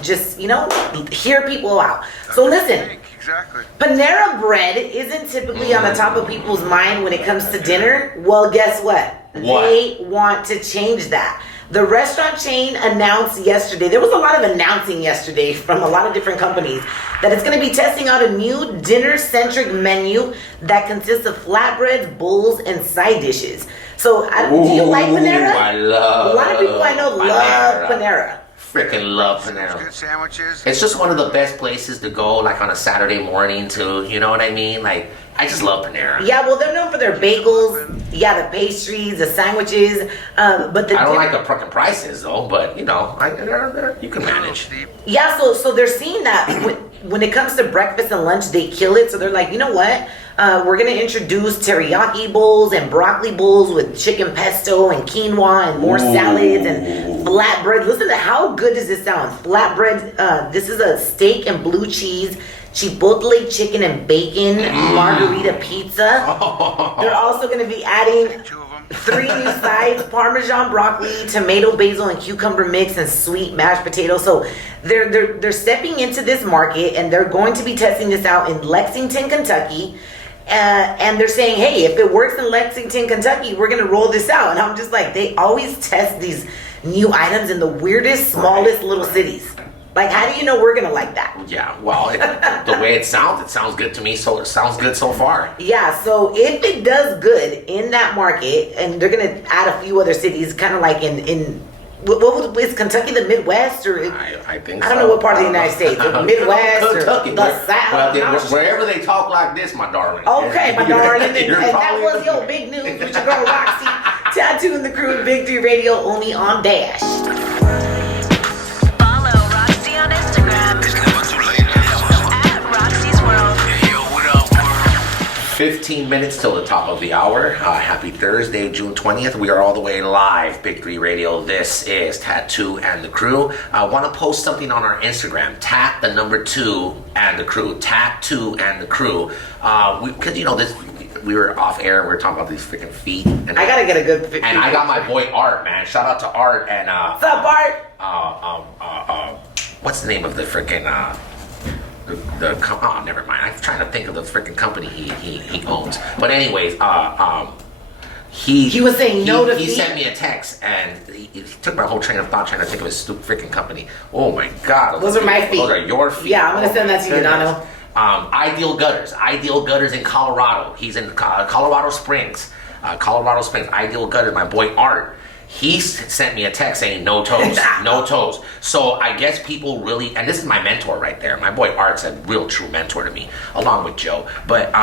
Just, hear people out. So listen. Exactly. Panera Bread isn't typically on the top of people's mind when it comes to dinner. Well, guess what? What? They want to change that. The restaurant chain announced yesterday, there was a lot of announcing yesterday from a lot of different companies, that it's going to be testing out a new dinner-centric menu that consists of flatbreads, bowls, and side dishes. So, do you like Panera? I love. A lot of people I know love Panera. Freaking love Panera. Good sandwiches. It's just one of the best places to go, like on a Saturday morning to, you know what I mean? Like, I just love Panera. Yeah, well, they're known for their bagels, yeah, the pastries, the sandwiches, but I don't like the fucking prices though, but you know, you can manage. Yeah, so they're seeing that when it comes to breakfast and lunch, they kill it. So they're like, you know what? We're gonna introduce teriyaki bowls and broccoli bowls with chicken pesto and quinoa and more salads and flatbread. Listen to how good does this sound? Flatbread. This is a steak and blue cheese, chipotle chicken and bacon margarita pizza. They're also gonna be adding 3 new sides: Parmesan broccoli, tomato, basil, and cucumber mix, and sweet mashed potatoes. So they're stepping into this market, and they're going to be testing this out in Lexington, Kentucky. And they're saying, hey, if it works in Lexington, Kentucky, we're going to roll this out. And I'm just like, they always test these new items in the weirdest, smallest little cities. Like, how do you know we're going to like that? Yeah, well, the way it sounds good to me. So it sounds good so far. Yeah, so if it does good in that market, and they're going to add a few other cities, kind of like in is Kentucky the Midwest, or I think I don't know what part of the United States, the Midwest Kentucky, or the South. wherever they talk like this, my darling. Okay, my darling, and that was your big news with your girl RaqC, Tattoo and the Crew, Big 3 Radio, only on Dash. Follow RaqC on Instagram. It's never too late. At RaqC's World. Hey, yo, what up, world? 15 minutes till the top of the hour. Happy Thursday, June 20th. We are all the way live, Big 3 Radio. This is Tattoo and the Crew. I want to post something on our Instagram. Tat the number 2 and the Crew. Tattoo and the Crew. Because, you know, we were off air and we were talking about these freaking feet. And I gotta get a good fit. And I got my boy Art, man. Shout out to Art. And what's up, Art? what's the name of the freaking oh, never mind. I'm trying to think of the freaking company he owns. But anyways, he was saying no to He feet? sent me a text and he took my whole train of thought trying to think of his stupid freaking company. Oh my god, Those are my feet. Those are your feet. Yeah, I'm gonna send that to you, Nano. Ideal Gutters in Colorado. He's in Colorado Springs. Ideal Gutters. My boy Art. He sent me a text saying no toes, no toes. So I guess people really, and this is my mentor right there. My boy Art's a real true mentor to me, along with Joe. But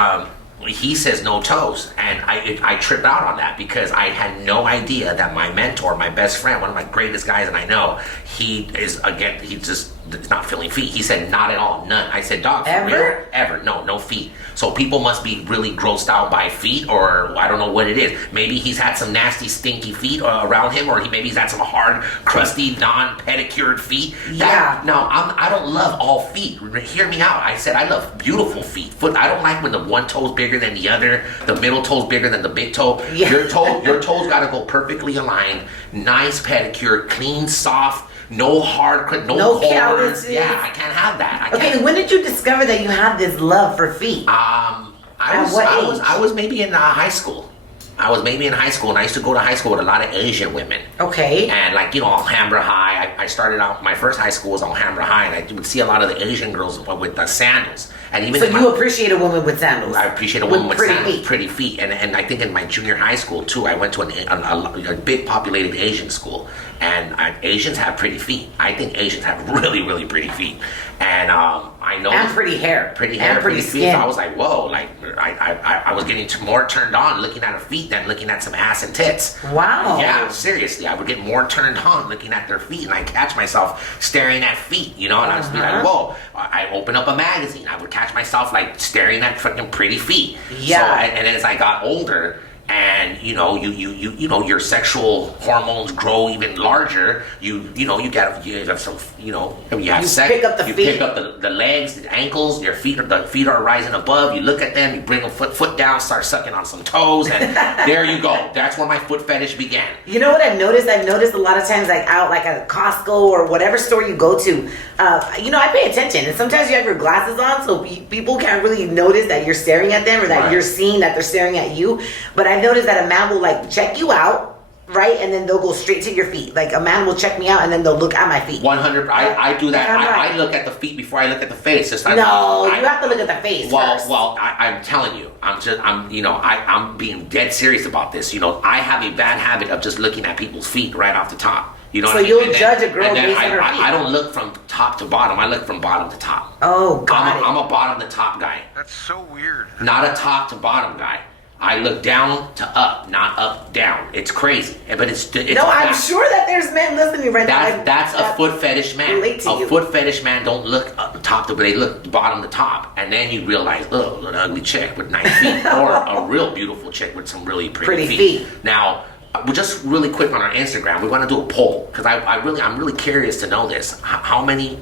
he says no toes, and I trip out on that because I had no idea that my mentor, my best friend, one of my greatest guys that I know, he just is not feeling feet. He said not at all, none. I said, dog, for real? Ever? No feet. So people must be really grossed out by feet, or I don't know what it is. Maybe he's had some nasty, stinky feet around him, or maybe he's had some hard, crusty, non-pedicured feet. Yeah. Now, I don't love all feet. Hear me out. I said I love beautiful feet. I don't like when the one toe's bigger than the other, the middle toe's bigger than the big toe. Yeah. Your toes got to go perfectly aligned, nice pedicure, clean, soft. No hard, no calluses. Yeah, I can't have that. Okay, when did you discover that you had this love for feet? I was maybe in high school. I was maybe in high school, and I used to go to high school with a lot of Asian women. Okay. And like, you know, Alhambra High. I started out, my first high school was Alhambra High, and I would see a lot of the Asian girls with the sandals. And even so you appreciate a woman with sandals? I appreciate a woman with pretty sandals, feet. pretty feet. And I think in my junior high school too, I went to a big populated Asian school, and Asians have pretty feet. I think Asians have really, really pretty feet. And I know and pretty hair, pretty skin. feet. So I was like, whoa! Like I was getting more turned on looking at her feet than looking at some ass and tits. Wow. Yeah, seriously, I would get more turned on looking at their feet, and I catch myself staring at feet. You know, and I was like, whoa! I open up a magazine, I would catch myself like staring at freaking pretty feet. Yeah. So, and as I got older. And you know, you know, your sexual hormones grow even larger. You have some, you know, you have sex. Pick up the feet. Pick up the legs, the ankles. The feet are rising above. You look at them. You bring a foot down. Start sucking on some toes, and there you go. That's where my foot fetish began. You know what I've noticed? I've noticed a lot of times, like out, like at Costco or whatever store you go to. You know, I pay attention, and sometimes you have your glasses on, so people can't really notice that you're staring at them or that Right. you're seeing that they're staring at you. But I noticed that a man will like check you out, right? And then they'll go straight to your feet. Like a man will check me out and then they'll look at my feet. 100. I do that. Like, I look at the feet before I look at the face. Just you have to look at the face first. Well, I'm telling you, I'm being dead serious about this. You know, I have a bad habit of just looking at people's feet right off the top. You know, so you'll judge a girl based on her feet. I don't look from top to bottom. I look from bottom to top. Oh, got it. I'm a bottom to top guy. That's so weird. Not a top to bottom guy. I look down to up, not up down. It's crazy, but it's no. I'm sure that there's men listening right now. That's a foot fetish man. A foot fetish man don't look up top to, but they look bottom to top, and then you realize, oh, an ugly chick with 9 feet, or a real beautiful chick with some really pretty feet. Now, just really quick on our Instagram, we want to do a poll because I'm really curious to know this. How many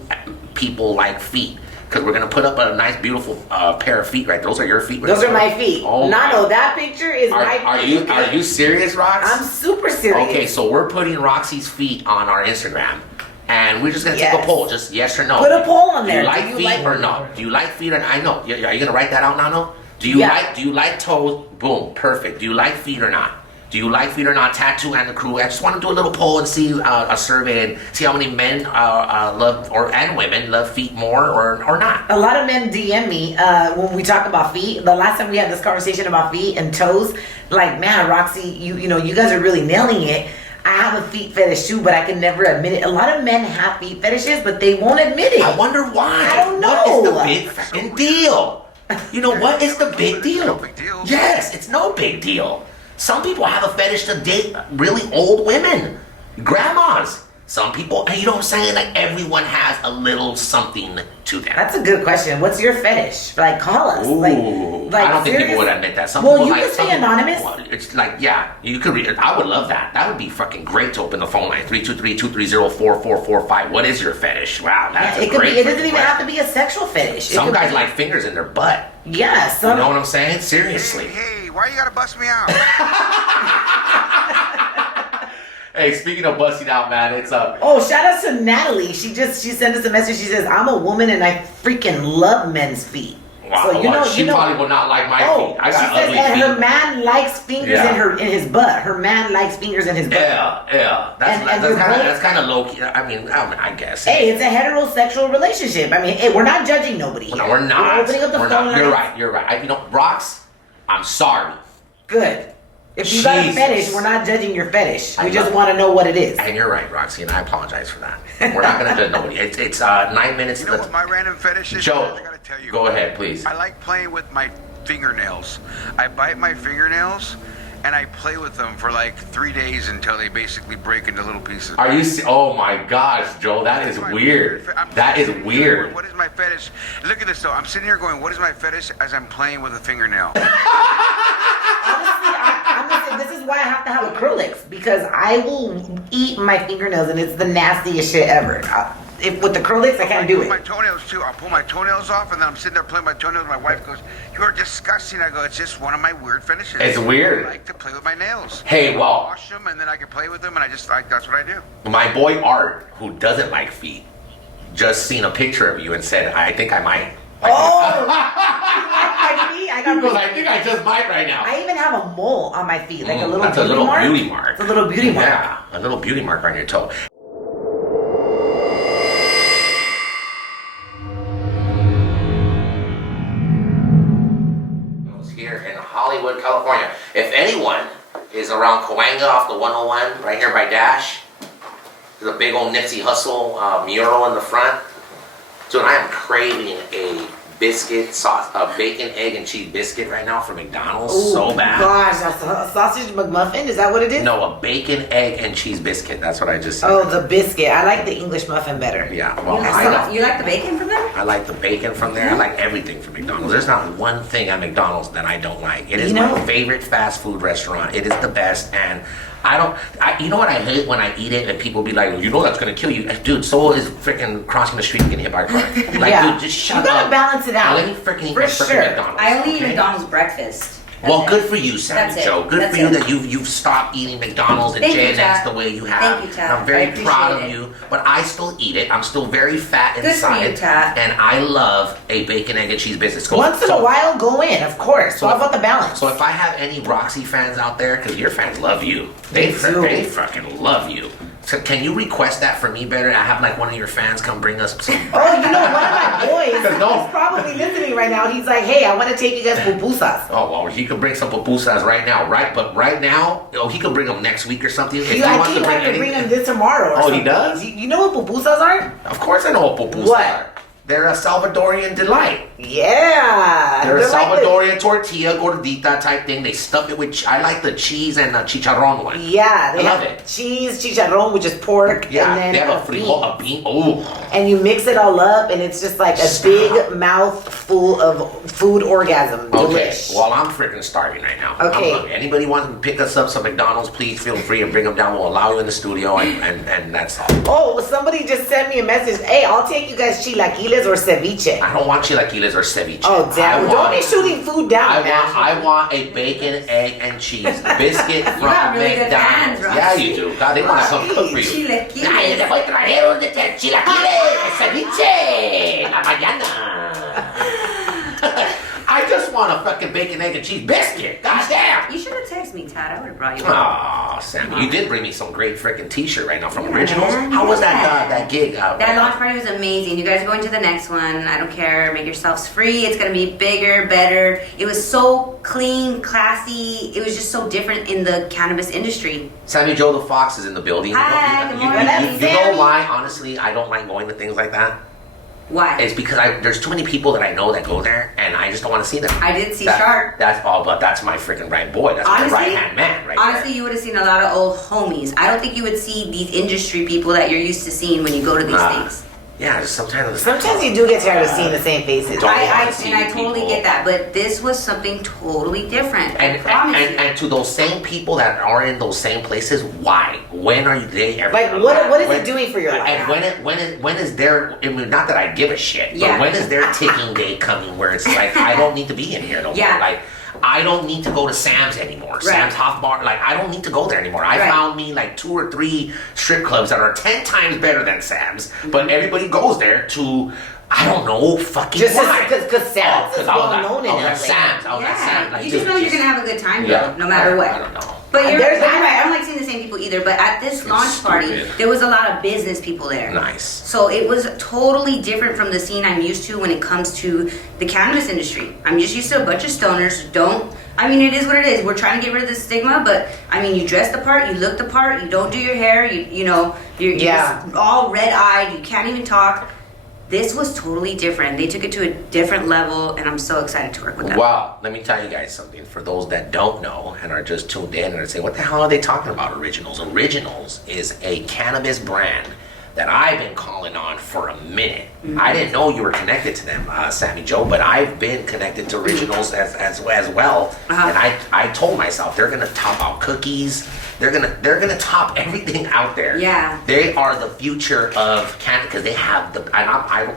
people like feet? Because we're gonna put up a nice, beautiful pair of feet. Right, those are your feet. Those are my feet. Oh, no, that picture is my feet. Are you serious, Rox? I'm super serious. Okay, so we're putting RaqC's feet on our Instagram, and we're just gonna take a poll, just yes or no. Put a poll on there. Do you like feet or no? Do you like feet or I know? Are you gonna write that out, Nano? Do you like toes? Boom, perfect. Do you like feet or not? Do you like feet or not? Tattoo and the crew. I just want to do a little poll and see a survey and see how many men love and women love feet more or not. A lot of men DM me when we talk about feet. The last time we had this conversation about feet and toes, like, man, RaqC, you guys are really nailing it. I have a feet fetish too, but I can never admit it. A lot of men have feet fetishes, but they won't admit it. I wonder why. I don't know. What is the big fucking deal? You know what is the big deal? No big deal. Yes, it's no big deal. Some people have a fetish to date really old women, grandmas. Some people, you know what I'm saying? Like, everyone has a little something to them. That's a good question. What's your fetish? Like, call us. Ooh, like I don't think people would admit that. Some well, people you like, can stay anonymous. It's like, yeah, you could read it. I would love that. That would be fucking great to open the phone line. 323-230-4445. What is your fetish? Wow, that's it great. It doesn't even have to be a sexual fetish. Some guys like fingers in their butt. Yeah, you know what I'm saying? Seriously. Hey, why you gotta bust me out? Hey, speaking of busting out, man, it's Oh, shout out to Natalie. She sent us a message. She says, "I'm a woman and I freaking love men's feet." Wow, so she probably will not like my feet. I got ugly feet. Her man likes fingers in his butt. Her man likes fingers in his butt. Yeah. That's kind of low key. I mean, I guess. Hey, it's a heterosexual relationship. I mean, hey, we're not judging nobody here. No, we're not. We're opening up the phone lines. You're right. RaqC, I'm sorry. Good. If you got a fetish, we're not judging your fetish. We just want to know what it is. And you're right, RaqC, and I apologize for that. We're not going to judge nobody. It's 9 minutes. You know what my random fetish is? Joe, I gotta tell you. Go ahead, please. I like playing with my fingernails. I bite my fingernails, and I play with them for like 3 days until they basically break into little pieces. Are you? Oh my gosh, Joe, that is weird. That is weird. What is my fetish? Look at this though. I'm sitting here going, "What is my fetish?" As I'm playing with a fingernail. Honestly, this is why I have to have acrylics, because I will eat my fingernails and it's the nastiest shit ever. With acrylics, I can't do it. My toenails too. I'll pull my toenails off, and then I'm sitting there playing my toenails. My wife goes, "You are disgusting." I go, "It's just one of my weird fetishes." It's weird. I like to play with my nails. Hey, well, I wash them, and then I can play with them, and I just like that's what I do. My boy Art, who doesn't like feet, just seen a picture of you and said, "I think I might." Oh, my feet. I think I just might right now. I even have a mole on my feet, like a little that's beauty a little mark. beauty mark. It's a little beauty mark. Yeah, a little beauty mark on your toe. Here in Hollywood, California. If anyone is around Cahuenga off the 101, right here by Dash, there's a big old Nipsey Hussle mural in the front. Dude, I am craving a biscuit sauce, a bacon, egg, and cheese biscuit right now from McDonald's. Ooh, so bad. Gosh, that's a sausage McMuffin? Is that what it is? No, a bacon, egg, and cheese biscuit. That's what I just said. Oh, the biscuit. I like the English muffin better. Yeah, well, you like the bacon from there? I like the bacon from there. I like everything from McDonald's. There's not one thing at McDonald's that I don't like. It is my favorite fast food restaurant. It is the best, and you know what I hate when I eat it and people be like, you know that's gonna kill you. Dude, so is freaking crossing the street and getting hit by a car. Like, dude, just shut up. You gotta balance it out. Let me freaking eat McDonald's. I only eat McDonald's breakfast. Well, good for you, Sammy That's Jo. it. Good That's for you it. that you've stopped eating McDonald's and Thank you, J&X Chad. the way you have. Thank you, Chad. And I'm very I appreciate proud of it. you, but I still eat it. I'm still very fat Good for inside. you, Chad. And I love a bacon, egg, and cheese business. Once in a while, go in, of course. So So how about the balance? So if I have any RaqC fans out there, because your fans love you, They do. they fucking love you. So can you request that for me better? I have like one of your fans come bring us some. Oh, you know, one of my boys No. is probably listening right now. He's like, hey, I want to take you guys pupusas. Oh well, he could bring some pupusas right now, right? But right now, he could bring them next week or something. If he I wants think to I bring have to bring anything. him this tomorrow. Or Oh, he something. does? You know what pupusas are? Of course, I know what pupusas What? are. They're a Salvadorian delight. Yeah. They're a like Salvadorian tortilla gordita type thing. They stuff it with. I like the cheese and the chicharron one. Yeah, they I love have it. cheese, chicharron, which is pork, Yeah, and then they have a bean. bean. Oh, And you mix it all up, and it's just like a big mouth full of food orgasm. okay. Delish. Well, I'm freaking starving right now. Okay. I'm hungry. Anybody wants to pick us up some McDonald's, please feel free and bring them down. We'll allow you in the studio, and that's all. Oh, somebody just sent me a message. Hey, I'll take you guys chilaquiles or ceviche. I don't want chilaquiles or ceviche. Oh, damn. I Don't want- be shooting food down, man. I want a bacon, egg, and cheese biscuit from got really good McDonald's. fans, Roxy. Yeah, you do. God, they want to come cook for you. Chilaquiles. Ay, te voy a traer un chilaquiles, ceviche, la mañana. I just want a fucking bacon, egg, and cheese biscuit. God damn. You should have texted me, Tad. I would have brought you one. Aw, Sammy, you did bring me some great freaking t-shirt right now from Yeah, Originals. man. How was that Yeah. that gig? That launch party was amazing. You guys are going to the next one. I don't care. Make yourselves free. It's going to be bigger, better. It was so clean, classy. It was just so different in the cannabis industry. Sammy Jo the Fox is in the building. Hi, good morning, you know Sammy. why, honestly, I don't like going to things like that? Why? It's because there's too many people that I know that go there, and I just don't want to see them. I did see Shark. That's all, but that's my freaking right boy. That's my Honestly- right hand man, right Honestly, there. you would have seen a lot of old homies. I don't think you would see these industry people that you're used to seeing when you go to these things. Yeah, just sometimes. Sometimes you do get tired of seeing the same faces. Don't I wanna see totally people. get that, but this was something totally different. I promise you. And to those same people that are in those same places, why? When are they ever? Like, what is it doing for your life? And when is their? I mean, not that I give a shit, Yeah. but when is their ticking day coming where it's like I don't need to be in here no Yeah. more? Like I don't need to go to Sam's anymore. Right. Sam's Hot Bar, like I don't need to go there anymore. I Right. found me like 2 or 3 strip clubs that are 10 times better than Sam's, Mm-hmm. but everybody goes there to. I don't know, fucking Just why. because Sam's is I was well at- known in I was LA. at Sam's. I was at Sam's. Like, you just know you're gonna have a good time, though, no matter what. I don't know. But you're There's- right. I don't like seeing the same people either. But at this launch party, stupid. there was a lot of business people there. Nice. So it was totally different from the scene I'm used to when it comes to the cannabis industry. I'm just used to a bunch of stoners who don't. I mean, it is what it is. We're trying to get rid of the stigma, but I mean, you dress the part, you look the part, you don't do your hair, you know, you're Yeah. just all red-eyed, you can't even talk. This was totally different. They took it to a different level, and I'm so excited to work with them. Wow, let me tell you guys something. For those that don't know and are just tuned in and are saying, what the hell are they talking about, Originals? Originals is a cannabis brand that I've been calling on for a minute. Mm-hmm. I didn't know you were connected to them, Sammy Jo, but I've been connected to Originals as well. Uh-huh. And I told myself they're gonna top out cookies. They're gonna top everything out there. Yeah. They are the future of cannabis because they have the. And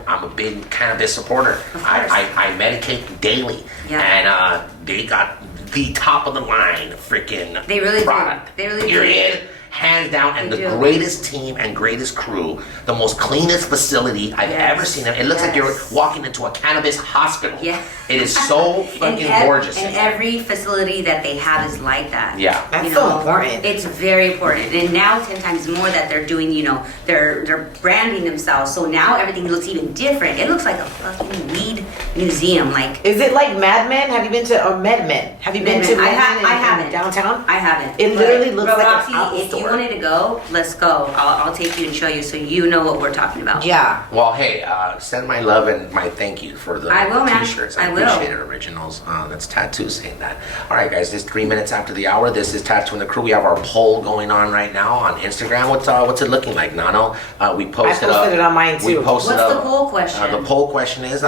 I'm a big cannabis supporter. Of course. I medicate daily. Yeah. And they got the top of the line freaking They really do. product. They really do. Period. Hands down, and They the do. greatest team and greatest crew, the most cleanest facility I've Yes. ever seen. It looks like you're Yes. walking into a cannabis hospital. Yeah. It is so fucking gorgeous. And every facility that they have is like that. Yeah. That's so important. It's very important. And now 10 times more that they're doing, you know, they're branding themselves. So now everything looks even different. It looks like a fucking weed museum. Like, Is it like Mad Men? Have you been to or Med Men? Have you been Mad to Men. Mad Men I in haven't. downtown? I haven't. It But- literally looks but like an Roxy, Apple if you store. wanted to go, let's go. I'll take you and show you so you know what we're talking about. Yeah. Well, hey, send my love and my thank you for the I will, man. t-shirts. I will. appreciate it, Originals. That's Tattoo saying that. All right, guys, it's 3 minutes after the hour. This is Tattoo and the Crew. We have our poll going on right now on Instagram. What's it looking like, Nano? We posted it on mine, too. We posted What's the up- poll question? the poll question is,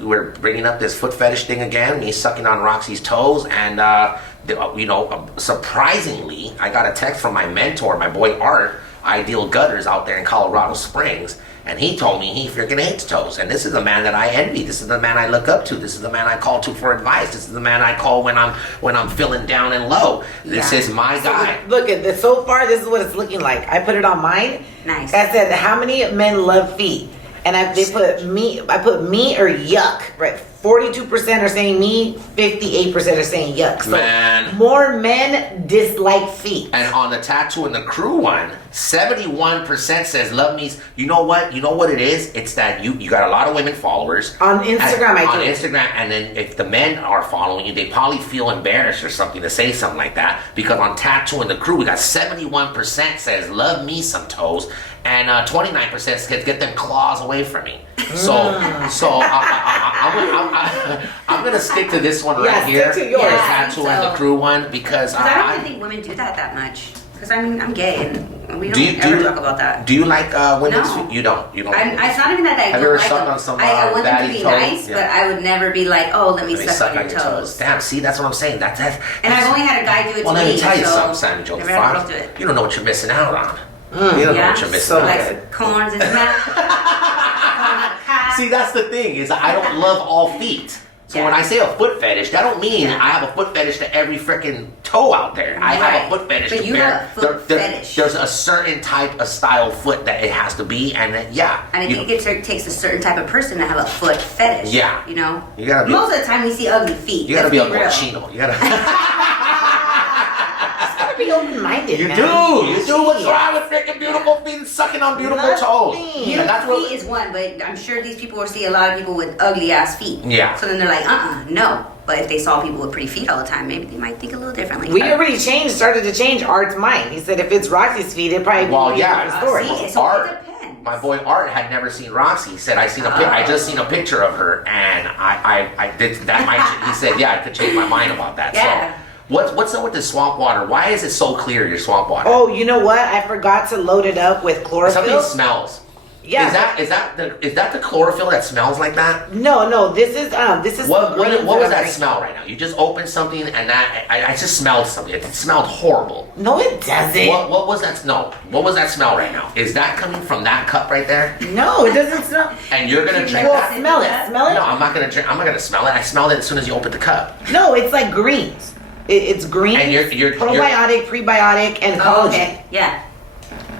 we're bringing up this foot fetish thing again. Me sucking on Roxy's toes, and surprisingly, I got a text from my mentor, my boy Art, Ideal Gutters out there in Colorado Springs, And he told me he freaking hates toes. And this is the man that I envy. This is the man I look up to. This is the man I call to for advice. This is the man I call when I'm feeling down and low. This is my guy. Look at this. So far, this is what it's looking like. I put it on mine. Nice. I said, how many men love feet? And I put me or yuck, right? 42% are saying me, 58% are saying yuck. So Man. more men dislike feet. And on the tattoo and the crew one, 71% says love me. You know what? You know what it is? It's that you got a lot of women followers. On Instagram, I do. On Instagram, and then if the men are following you, they probably feel embarrassed or something to say something like that. Because on tattoo and the crew, we got 71% says love me some toes. And 29% says get them claws away from me. So I'm gonna stick to this one right here, stick to yours. the Yeah, tattoo and the crew one, because I don't even think women do that much. Because I mean, I'm gay and we don't ever talk about that. Do you like women's No. feet? You don't. It's not even that I Have don't you ever like sucked them. on some I want them to baddie be toe? nice, Yeah. but I would never be like, oh, let me Let me suck on your toes. Damn, see, that's what I'm saying. That's And I've only had a guy do it well, to let me. me tell you so something, Sammy Jo the never had a Fox. girl do it. You don't know what you're missing out on. You don't know Yeah, what you're missing so out on. like corns and that. See, that's the thing, is I don't love all feet. So when I say a foot fetish, that don't mean I have a foot fetish to every freaking toe out there. I have a foot fetish But to you have a foot fetish. There's a certain type of style foot that it has to be, and then, And I think it takes a certain type of person to have a foot fetish. Yeah. You know? You gotta be- Most of the time we see ugly feet. you gotta be a Let's real. cochino. You gotta. Be open-minded, You man. do. What's wrong with freaking beautiful feet and sucking on beautiful toes? Beautiful And that's what. feet is one, but I'm sure these people will see a lot of people with ugly ass feet. Yeah. So then they're like, no. But if they saw people with pretty feet all the time, maybe they might think a little differently. We already started to change Art's mind. He said if it's Roxy's feet, it probably Well, be a yeah. different story. See, so Art, it depends. my boy Art had never seen Roxy. He said, I just seen a picture of her, and I did that. He said, yeah, I could change my mind about that. Yeah. So, what's up with the swamp water? Why is it so clear, your swamp water? Oh, you know what? I forgot to load it up with chlorophyll. Something smells. Yeah. Is that the chlorophyll that smells like that? No. This is What the greens was I'm that drinking. smell right now? You just opened something and that I just smelled something. It smelled horrible. No, it doesn't. What was that? No. What was that smell right now? Is that coming from that cup right there? No, it doesn't smell. And you're gonna drink Well, that? smell it. Smell it. No, I'm not gonna drink. I'm not gonna smell it. I smelled it as soon as you opened the cup. No, it's like greens. It's green. And you're probiotic, prebiotic, and collagen. Okay. Yeah.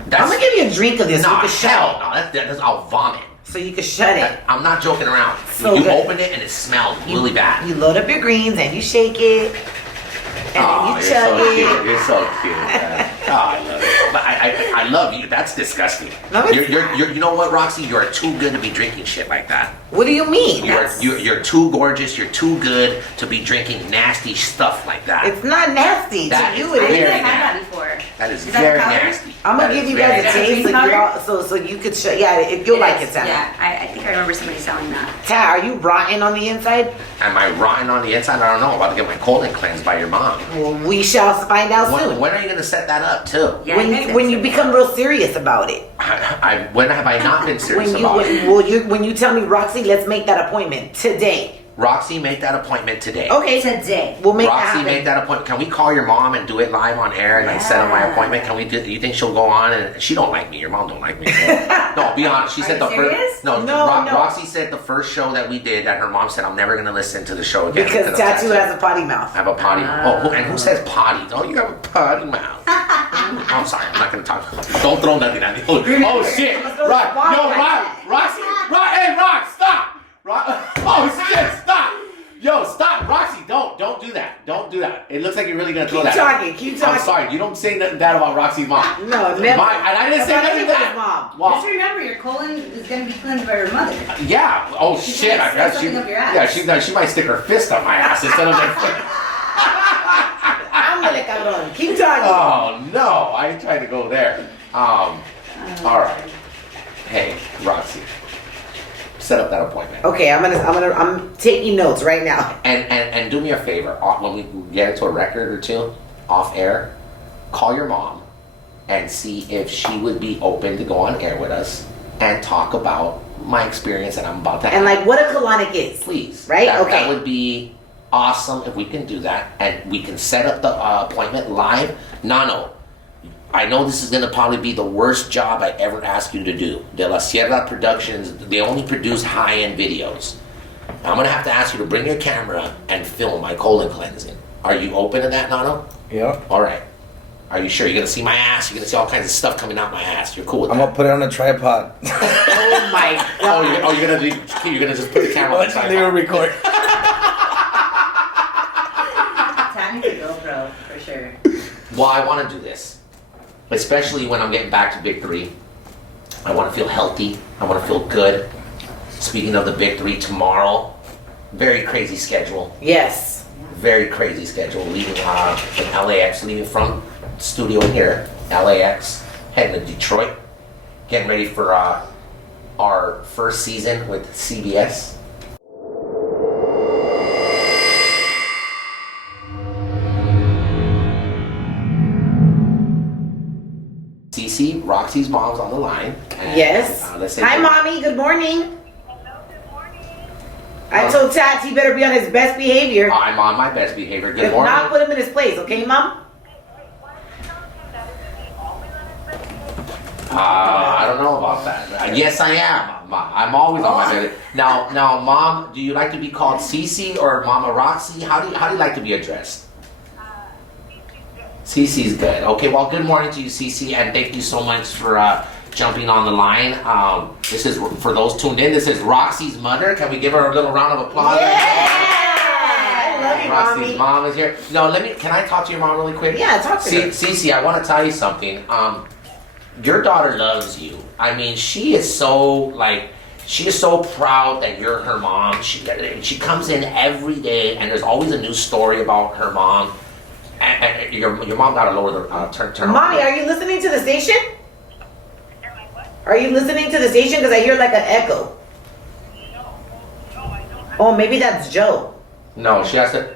That's, I'm gonna give you a drink of this. no, so you can shut hell it. no. That's I'll vomit. So you can shut it. I'm not joking around. So you good. opened it and it smelled really bad. You load up your greens and you shake it, and then you chug it. You're so cute. Man. Oh, I love it. But I love you. That's disgusting. No, it's you're you know what, Roxy? You're too good to be drinking shit like that. What do you mean? You're too gorgeous. You're too good to be drinking nasty stuff like that. It's not nasty That to you. is It I think is. I Very had that before. That is Is that very the powder? nasty. I'm gonna That give is you very guys a nasty. taste, so, powder? so you could yeah, if you'll like it, Sam. Yeah, I think I remember somebody selling that. Ta, are you rotten on the inside? Am I rotten on the inside? I don't know. I'm about to get my colon cleansed by your mom. Well, we shall find out soon. When are you gonna set that up too? Yeah, When you become real serious about it. When have I not been serious about it? When you tell me, Roxy, let's make that appointment today. Roxy, make that appointment today. Okay, Today. we'll make that Roxy, happen. make that appointment. Can we call your mom and do it live on air and like set up my Yeah. appointment? Can we do? You think she'll go on? And she don't like me. Your mom don't like me. No, be honest. She Are said you the serious? first. No, No. Roxy said the first show that we did that her mom said I'm never gonna listen to the show again Because of Tattoo has a potty mouth. I have a potty mouth. Oh, and who says potty? Oh, you have a potty mouth. I'm sorry, I'm not gonna talk. Don't throw nothing at me. Oh shit! Rock, yo, Roxy, hey, Rock, stop! Oh shit, stop! Yo, stop, Roxy! Don't do that. Don't do that. It looks like you're really gonna throw Keep that. talking, keep talking. I'm sorry, you don't say nothing bad about Roxy's mom. No, never. And I didn't say About nothing anybody's bad. mom. Wow. Just remember, your colon is going to be cleansed by your mother. Yeah. Oh She's shit! gonna I guess stick she. something up your ass. Yeah, she might stick her fist on my ass instead of her. I'm gonna cabrón. Keep talking. Oh no! I ain't trying to go there. All right. Hey, Roxy. Set up that appointment. Okay, I'm taking notes right now. And do me a favor. When we get into a record or two off air, call your mom and see if she would be open to go on air with us and talk about my experience that I'm about to have. And like what a colonic is. Please. Right? That Okay. would be awesome if we can do that and we can set up the appointment live. No. I know this is going to probably be the worst job I ever asked you to do. De La Sierra Productions, they only produce high-end videos. I'm going to have to ask you to bring your camera and film my colon cleansing. Are you open to that, Nano? Yeah. All right. Are you sure? You're going to see my ass? You're going to see all kinds of stuff coming out my ass. You're cool with that? I'm going to put it on a tripod. Oh my god. You're going to just put the camera on the Let's leave it record. Time to GoPro for sure. Well, I want to do this. Especially when I'm getting back to Big 3. I want to feel healthy. I want to feel good. Speaking of the Big 3, tomorrow, very crazy schedule. Yes. Very crazy schedule. Leaving from LAX, leaving from studio here, LAX, heading to Detroit. Getting ready for our first season with CBS. CeCe, RaqC's mom's on the line. And, Yes. let's say Hi, mommy. Good morning. I told Tats he better be on his best behavior. I'm on my best behavior. Good If morning. not, put him in his place, okay, mom? I don't know about that. Yes, I am. I'm always on my best. Now, mom, do you like to be called CeCe or Mama RaqC? How do you like to be addressed? CeCe's good. Okay, well, good morning to you, CeCe, and thank you so much for jumping on the line. This is, for those tuned in, this is RaqC's mother. Can we give her a little round of applause? Yeah! I love you, RaqC's mommy. mom is here. No, can I talk to your mom really quick? Yeah, talk to her. CeCe, I want to tell you something. Your daughter loves you. I mean, she is so proud that you're her mom. She comes in every day, and there's always a new story about her mom. And your mom got to lower the turn. Mommy, are you listening to the station? Are you listening to the station? Because I hear like an echo. Oh, maybe that's Joe. No, she has to.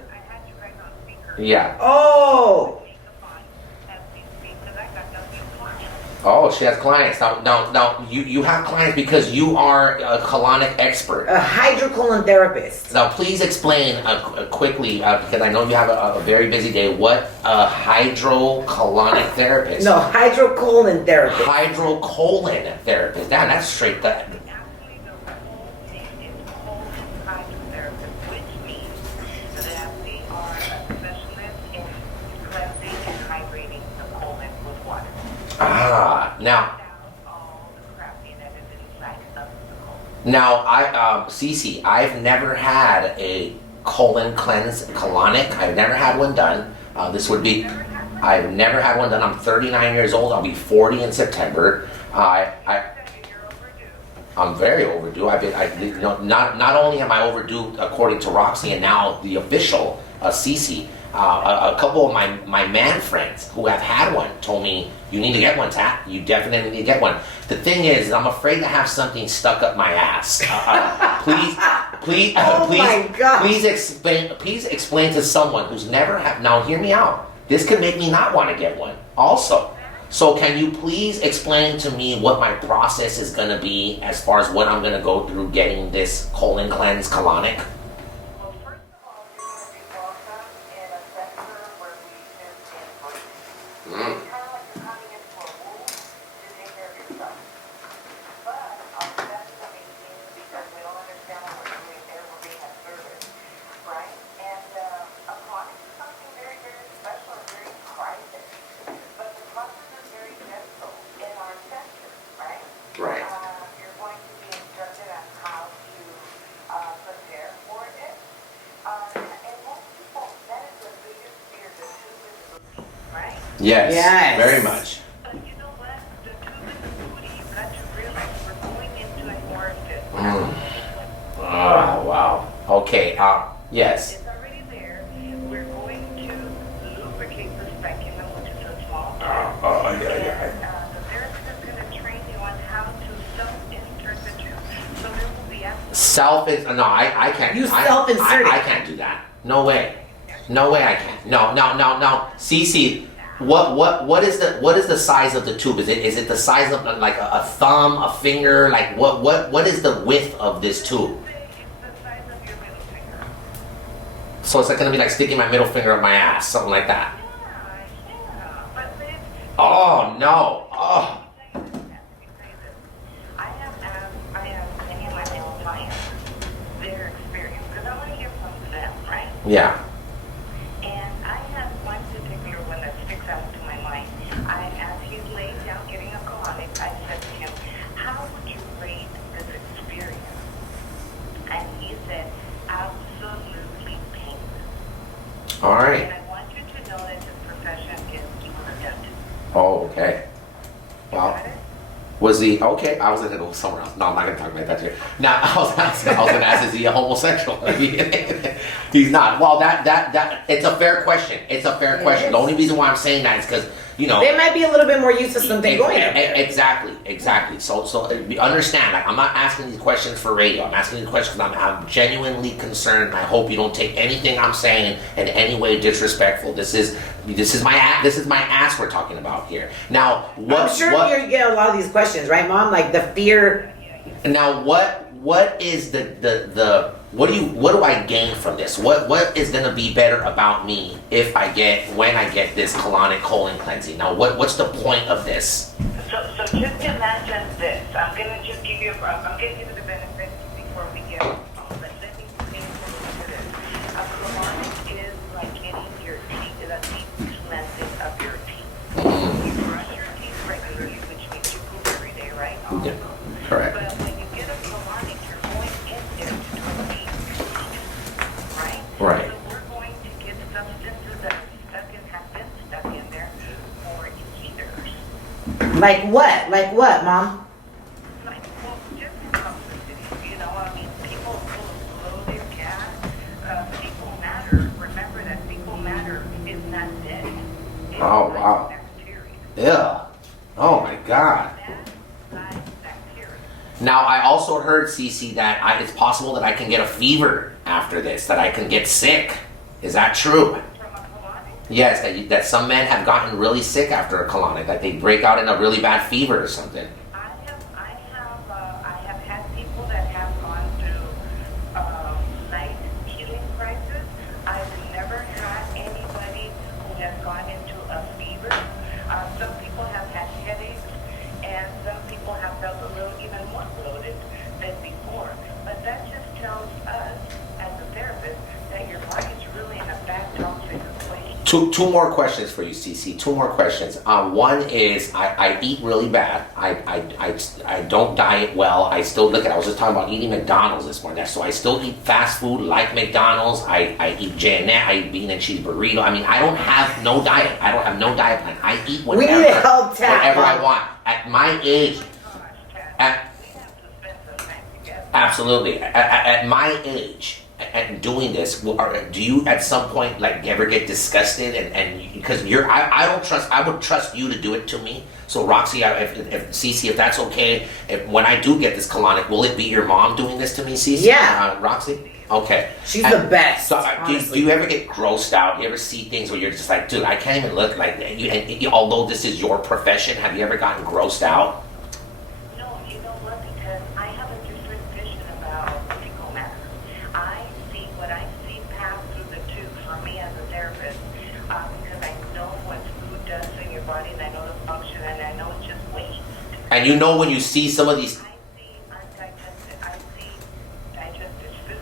Yeah. Oh. Oh, she has clients. Now, you have clients because you are a colonic expert. A hydrocolon therapist. Now, please explain quickly, because I know you have a very busy day, what a hydrocolonic therapist. No, hydrocolon therapist. Hydrocolon therapist. Damn, that's straight. That. Now, CeCe, I've never had a colon cleanse colonic. I've never had one done. I've never had one done. I'm 39 years old. I'll be 40 in September. I'm very overdue. Not only am I overdue according to RaqC and now the official CeCe. A couple of my man friends who have had one told me, you need to get one, Tat. You definitely need to get one. The thing is, I'm afraid to have something stuck up my ass. Please, my gosh. please explain to someone who's never had. Now, hear me out. This could make me not want to get one. Also, so can you please explain to me what my process is going to be as far as what I'm going to go through getting this colon cleanse colonic? Yes, very much. But you know what? The tube is the booty. You've got to realize we're going into an orifice. Oh, wow. Okay, yes. It's already there. We're going to lubricate the speculum, which is a small part. Yeah. The therapist is going to train you on how to self-insert the tube. So there will be absolutely... No, I can't. You self-insert it. I can't do that. No way. No way I can't. No. CeCe, what is the size of the tube? Is it the size of like a thumb, a finger? Like what is the width of this tube? It's the size of your middle finger. So it's like gonna be like sticking my middle finger up my ass, something like that. Yeah. But it's... Oh no. Oh. I have many of my male clients, their experience, because I want to hear from them, right? Yeah. And I have one particular one that sticks out to my mind. As he's laying down getting a colonic, I said to him, how would you rate this experience? And he said, absolutely painless. All right. And I want you to know that this profession is murdered. Oh, okay. Well, Got it? was he okay? I was gonna go somewhere else. No, I'm not gonna talk about that here. Now, I was gonna ask, is he a homosexual? He's not. Well, that it's a fair question. It's a fair question. The only reason why I'm saying that is because you know They might be a little bit more used to something going up there. Exactly. So understand. Like, I'm not asking these questions for radio. I'm asking these questions because I'm genuinely concerned. And I hope you don't take anything I'm saying in any way disrespectful. This is my ass we're talking about here. Now, I'm sure you get a lot of these questions, right, Mom? Like the fear. Now, what is the what do I gain from this? What is gonna be better about me when I get this colonic colon cleansing? Now, what's the point of this? So just imagine this. I'm gonna just give you the benefit before we get on. But let me think for this. A colonic is like getting your teeth, the deep cleansing of your teeth. You brush your teeth regularly, which means you poop every day, right? Also. Yeah, correct. But when you get a colonic, you're going in there to do a deep cleaning, right? Right. So we're going to get substances that have been stuck in there for years. Like what? Like what, Mom? Like, well, just toxicity, you know, I mean, people blow their gas, fecal matter. Remember that fecal matter is not dead. It's Oh, like wow. bacteria. Yeah. Oh my God. That's like bacteria. Now, I also heard, CeCe, that it's possible that I can get a fever after this, that I can get sick. Is that true? From a colonic? Yes, that some men have gotten really sick after a colonic, like they break out in a really bad fever or something. I have had people that have gone through night healing crisis. I've never had anybody who has gone into a fever. Some people have had headaches, and some people have felt a little even more bloated than before. But that just tells us, as a therapist, that your body's really in a bad toxic place. Two more questions for you, CeCe. Two more questions. One is I eat really bad. I don't diet well. I still I was just talking about eating McDonald's this morning. So I still eat fast food like McDonald's. I eat J&N. I eat bean and cheese burrito. I mean, I don't have no diet. I don't have no diet plan. I eat We need a help tab, whatever I Mom. want. At my age, absolutely. At my age, and doing this, do you at some point like ever get disgusted and because I don't trust, I would trust you to do it to me. So RaqC, if CeCe, if that's okay, when I do get this colonic, will it be your mom doing this to me, CeCe? Yeah. RaqC? Okay. She's the best. So do honestly. you ever get grossed out? You ever see things where you're just like, dude, I can't even look like you, and although this is your profession, have you ever gotten grossed out? No, you know what? Because I have a different vision about fecal matter. I see what I see pass through the tube for me as a therapist, because I know what food does in your body, and I know the function, and I know it's just waste. And you know when you see some of these, I see undigested. I see digested food.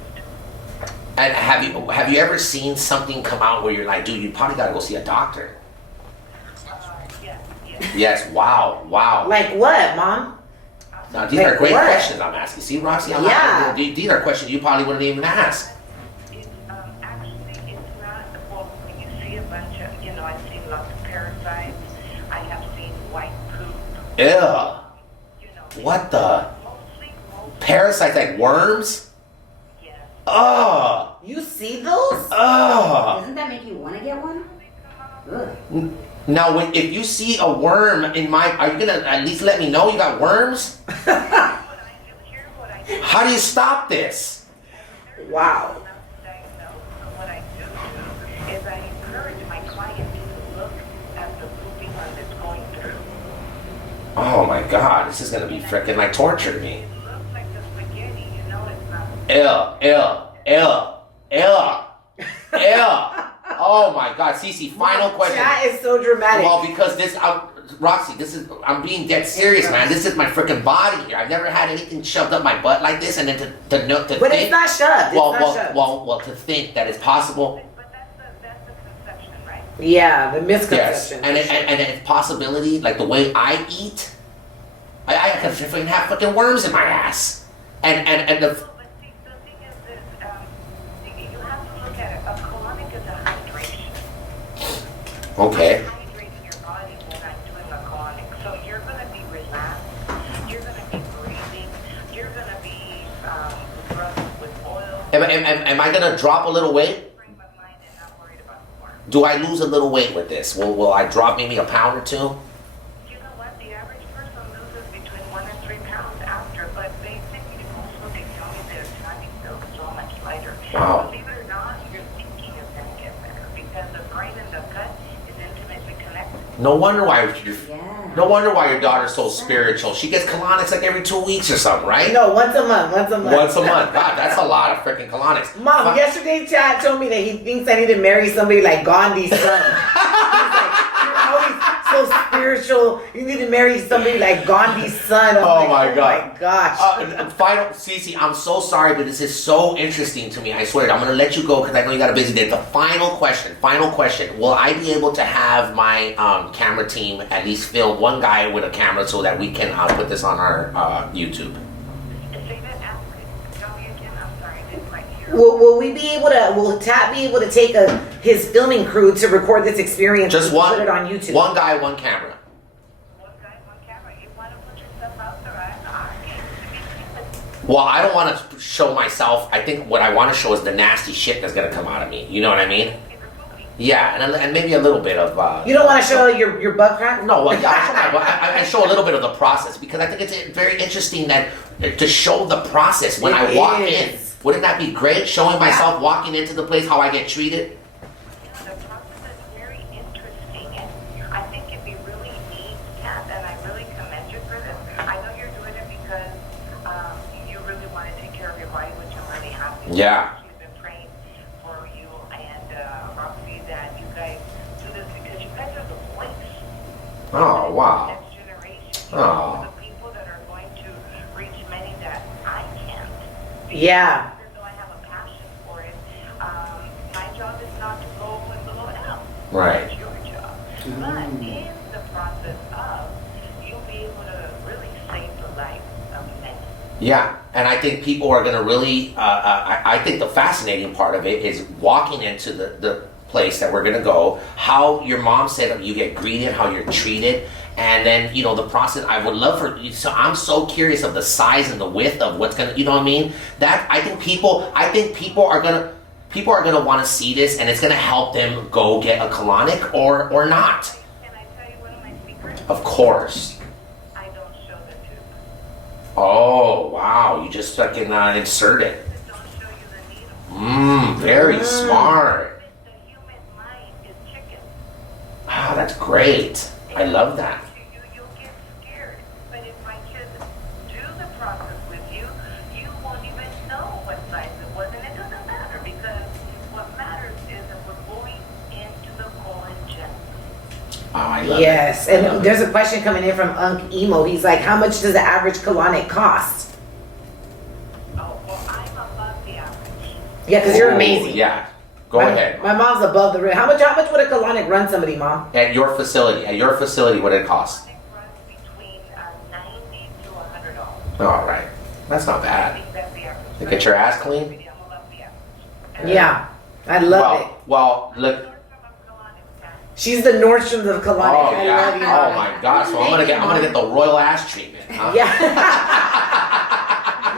and have you ever seen something come out where you're like, dude, you probably gotta go see a doctor? Yes. Yes. Wow. Like what, Mom? Now, these Like are great what? questions I'm asking. See, RaqC, I'm Yeah. not, these are questions you probably wouldn't even ask. It's actually, it's not, well, when you see a bunch of, I've seen lots of parasites. I have seen white poop. Ew. What the? Mostly, Parasites like worms? yes. Ugh. You see those? Ugh. Doesn't that make you want to get one? Ugh. Now, if you see a worm in my, are you gonna at least let me know you got worms? Here's what I do. How do you stop this? Wow. What I do is I encourage my client to look at the pooping that's going through. Oh my God, this is gonna be freaking like torture to me. It looks like the spaghetti, it's not. Ew. Oh my God, CeCe, final question. That is so dramatic. Well, because Roxy, I'm being dead serious, man. This is my freaking body here. I've never had anything shoved up my butt like this, and then to But think, it's not shoved. well, to think that it's possible. But that's the conception, right? Yeah, the Yes, misconception. and it's possibility, like the way I eat, I could freaking have fucking worms in my ass, and the. But see, the thing is this, you have to look at it. A colonic is a hydration. Okay. Hydrating your body when I'm doing a colonic. So you're going to be relaxed. You're going to be breathing. You're going to be rubbing with oil. Am I gonna drop a little weight? Frame of mind and not worried about the worm. Do I lose a little weight with this? Will I drop maybe a pound or two? You know what? The average person loses between 1 and 3 pounds after, but basically also they tell me their tummy feels so much lighter. Wow. Believe it or not, your thinking is going to get better because the brain and the gut is intimately connected. No wonder why Yeah. no wonder why your daughter's so spiritual. She gets colonics like every 2 weeks or something, right? No, once a month. Once a month. God, that's a lot of freaking colonics. Mom, yesterday Chad told me that he thinks I need to marry somebody like Gandhi's son. He's like, you're always so spiritual. You need to marry somebody like Gandhi's son. I'm Oh like, my God. Oh my gosh. Final, CeCe, I'm so sorry, but this is so interesting to me. I swear, I'm gonna let you go because I know you got a busy day. The final question. Will I be able to have my camera team at least film one guy with a camera so that we can put this on our YouTube? Say that after. Tell me again. I'm sorry. I didn't quite hear. Will we be able to? Will Tat be able to take his filming crew to record this experience? Just and one. Put it on YouTube. One guy, one camera. One guy, one camera. You want to put yourself out there? I can't speak. Well, I don't want to show myself. I think what I want to show is the nasty shit that's gonna come out of me. You know what I mean? Yeah, and maybe a little bit of. You don't want to show your butt crack? No, well, yeah, I show a little bit of the process because I think it's very interesting that to show the process when I walk in. Wouldn't that be great? Showing myself walking into the place how I get treated. The process is very interesting, and I think it'd be really neat, Kat, and I really commend you for this. I know you're doing it because you really want to take care of your body, which I'm really happy. Yeah. She's been praying for you and RaqC that you guys do this because you guys are the voice. Oh, wow. Next generation. Oh. The people that are going to reach many that I can't. Yeah. Even though I have a passion for it, my job is not to go with the little L. Right. It's your job. But in the process of, you'll be able to really save the life of many. Yeah, and I think people are going to really. I think the fascinating part of it is walking into the place that we're going to go. How your mom said you get greeted, how you're treated. And then, the process, I would love for, so I'm so curious of the size and the width of what's gonna, you know what I mean? That, I think people are gonna wanna see this and it's gonna help them go get a colonic or not. Can I tell you one of my secrets? Of course. I don't show the tube. Oh, wow, you just fucking insert it. I don't show you the needle. Very smart. The human mind is chicken. Wow, that's great. I love that. You'll get scared. But if I just do the process with you, you won't even know what size it was. And it doesn't matter because what matters is that we're going into the colon gem. Oh, I love Yes, it. I and love there's it. a question coming in from Unc Emo. He's like, how much does the average colonic cost? Oh, well, I'm above the average. Yeah, because you're Ooh, amazing. Yeah, go my, ahead. My mom's above the rim. How much would a colonic run somebody, Mom? At your facility, what did it cost? It runs between $90 to $100. All right, that's not I bad. think that's the average. To get your ass clean. I'm above the average. Yeah, I love it. Well, look. Nordstrom of colonics, Kat. She's the Nordstrom's of colonic. Oh I yeah. love you, Oh Mom. my gosh. So I'm gonna get the royal ass treatment. Huh? Yeah.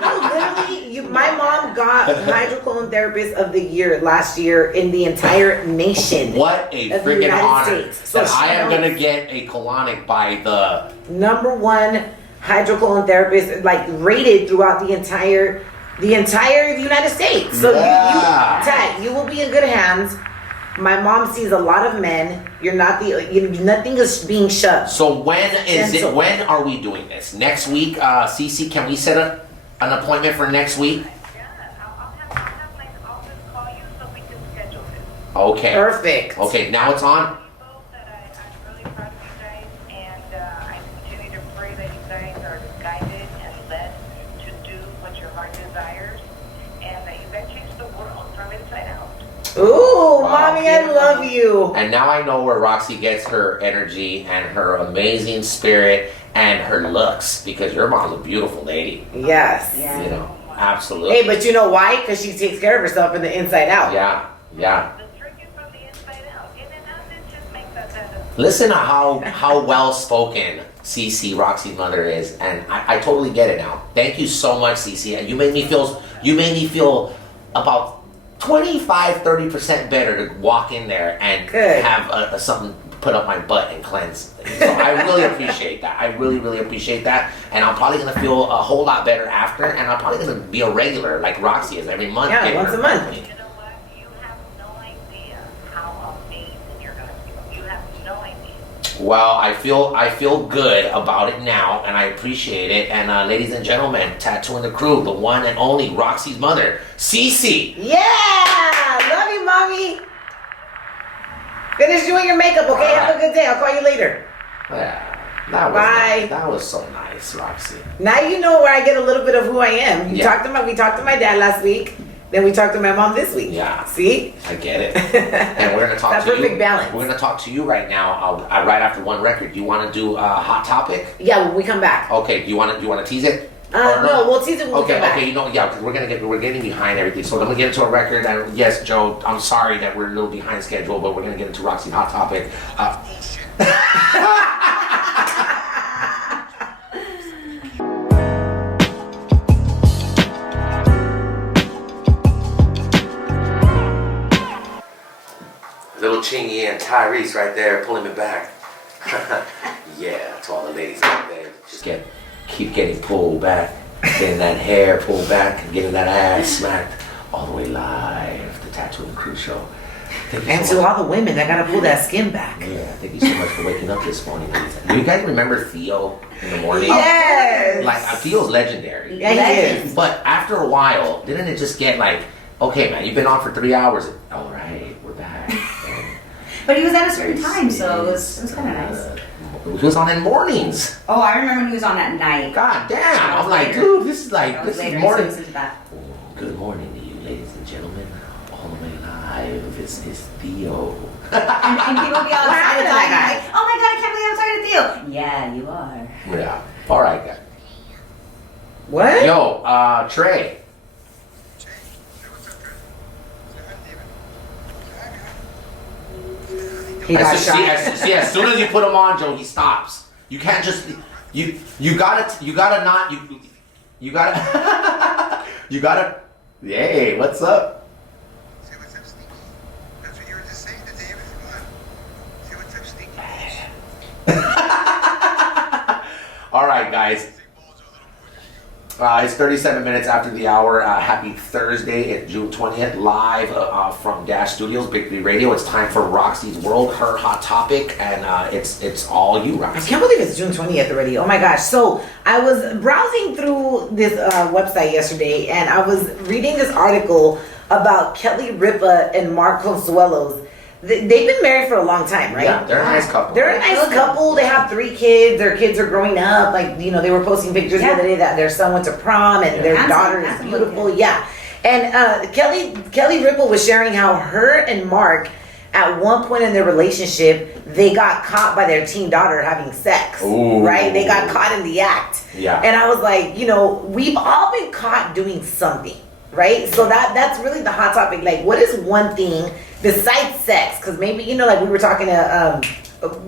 No, literally, my mom got hydrocolon therapist of the year last year in the entire nation. What a Of the freaking United honor States. So that I am she knows. gonna get a colonic by the. #1 hydrocolon therapist, like rated throughout the entire United States. So Yeah. Tat, you will be in good hands. My mom sees a lot of men. You're not nothing is being shoved. So when is Gentle. it? When are we doing this? Next week, CeCe, can we set up an appointment for next week? Yeah, I'll have my office call you so we can schedule this. Okay. Perfect. Okay. Now it's on. People that I'm really proud of you guys, and Ooh, Wow. mommy, I love you. And now I know where Roxy gets her energy and her amazing spirit and her looks, because your mom's a beautiful lady. Yes. Yeah. You know, absolutely. Hey, but you know why? Because she takes care of herself from the inside out. Yeah, yeah. The trick is from the inside out. In and out, it just makes that better. Listen to how well spoken CeCe, Roxy's mother, is, and I totally get it now. Thank you so much, CeCe. And you made me feel about 25-30% better to walk in there and Good. have something put up my butt and cleanse. So I really appreciate that. I really, really appreciate that. And I'm probably gonna feel a whole lot better after, and I'm probably gonna be a regular like Roxy is every month. Yeah, getting once her a month. monthly. You know what? You have no idea how amazing you're going to feel. You have no idea. Well, I feel good about it now, and I appreciate it. And ladies and gentlemen, Tattooing the Crew, the one and only Roxy's mother, CeCe. Yeah! Love you, mommy. Finish doing your makeup, okay? All Have a good day. I'll call you later. Yeah, that was Bye. nice. That was so nice, Roxy. Now you know where I get a little bit of who I am. Yeah. We talked to my dad last week. Then we talked to my mom this week. Yeah. See? I get it. And we're gonna talk That to you. perfect balance. We're gonna talk to you right now. Right after one record. You want to do a hot topic? Yeah, when we come back. Okay. Do you want to tease it? Or No, we'll tease it when we Okay, come back. okay, you know, yeah, because we're getting behind everything. So let me get into a record. And yes, Joe, I'm sorry that we're a little behind schedule, but we're gonna get into Roxy's hot topic. Little Chingy and Tyrese right there pulling me back. Yeah, to all the ladies out there, just keep getting pulled back, getting that hair pulled back, and getting that ass smacked all the way live. The Tattooing Crew Show. Thank you And so to much. all the women that gotta pull that skin back. Yeah, thank you so much for waking up this morning. Do you guys remember Theo in the morning? Yes! Like, Theo's legendary. Yeah, he is. But after a while, didn't it just get like, okay, man, you've been on for 3 hours. All right, we're back. But he was at a certain time, so it was kind of nice. He was on in mornings. Oh, I remember when he was on at night. God damn. That was I'm like, later. dude, this is like, That was this later. is I morning. listened to that. Good morning to you, ladies and gentlemen. All the way live. It's Theo. And people be all What happened excited to that guy? like, oh my god, I can't believe I'm talking to Theo. Yeah, you are. Yeah. All right, guys. What? Yo, Trey. He got shot. As soon as you put him on, Joe, he stops. You can't just you gotta Yay, what's up? Say what's up, Sneaky. That's what you were just saying to David. Come on. Say what's up, Sneaky. All right, guys. It's 37 minutes after the hour. Happy Thursday. It's June 20th, live from Dash Studios, BIG3 Radio. It's time for Roxy's World, her hot topic, and it's all you, I Roxy. can't believe it's June 20th already. Oh my gosh. So I was browsing through this website yesterday, and I was reading this article about Kelly Ripa and Mark Consuelos. They've been married for a long time, right? Yeah, they're a nice couple. They're a nice couple. They have 3 kids. Their kids are growing up. Like, you know, they were posting pictures the other day that their son went to prom and their Handsome, daughter is handsome beautiful. looking. Yeah. And Kelly Ripa was sharing how her and Mark, at one point in their relationship, they got caught by their teen daughter having sex. Ooh. Right? They got caught in the act. Yeah. And I was like, you know, we've all been caught doing something. Right? So that's really the hot topic. Like, what is one thing besides sex? Because maybe, you know, like we were talking to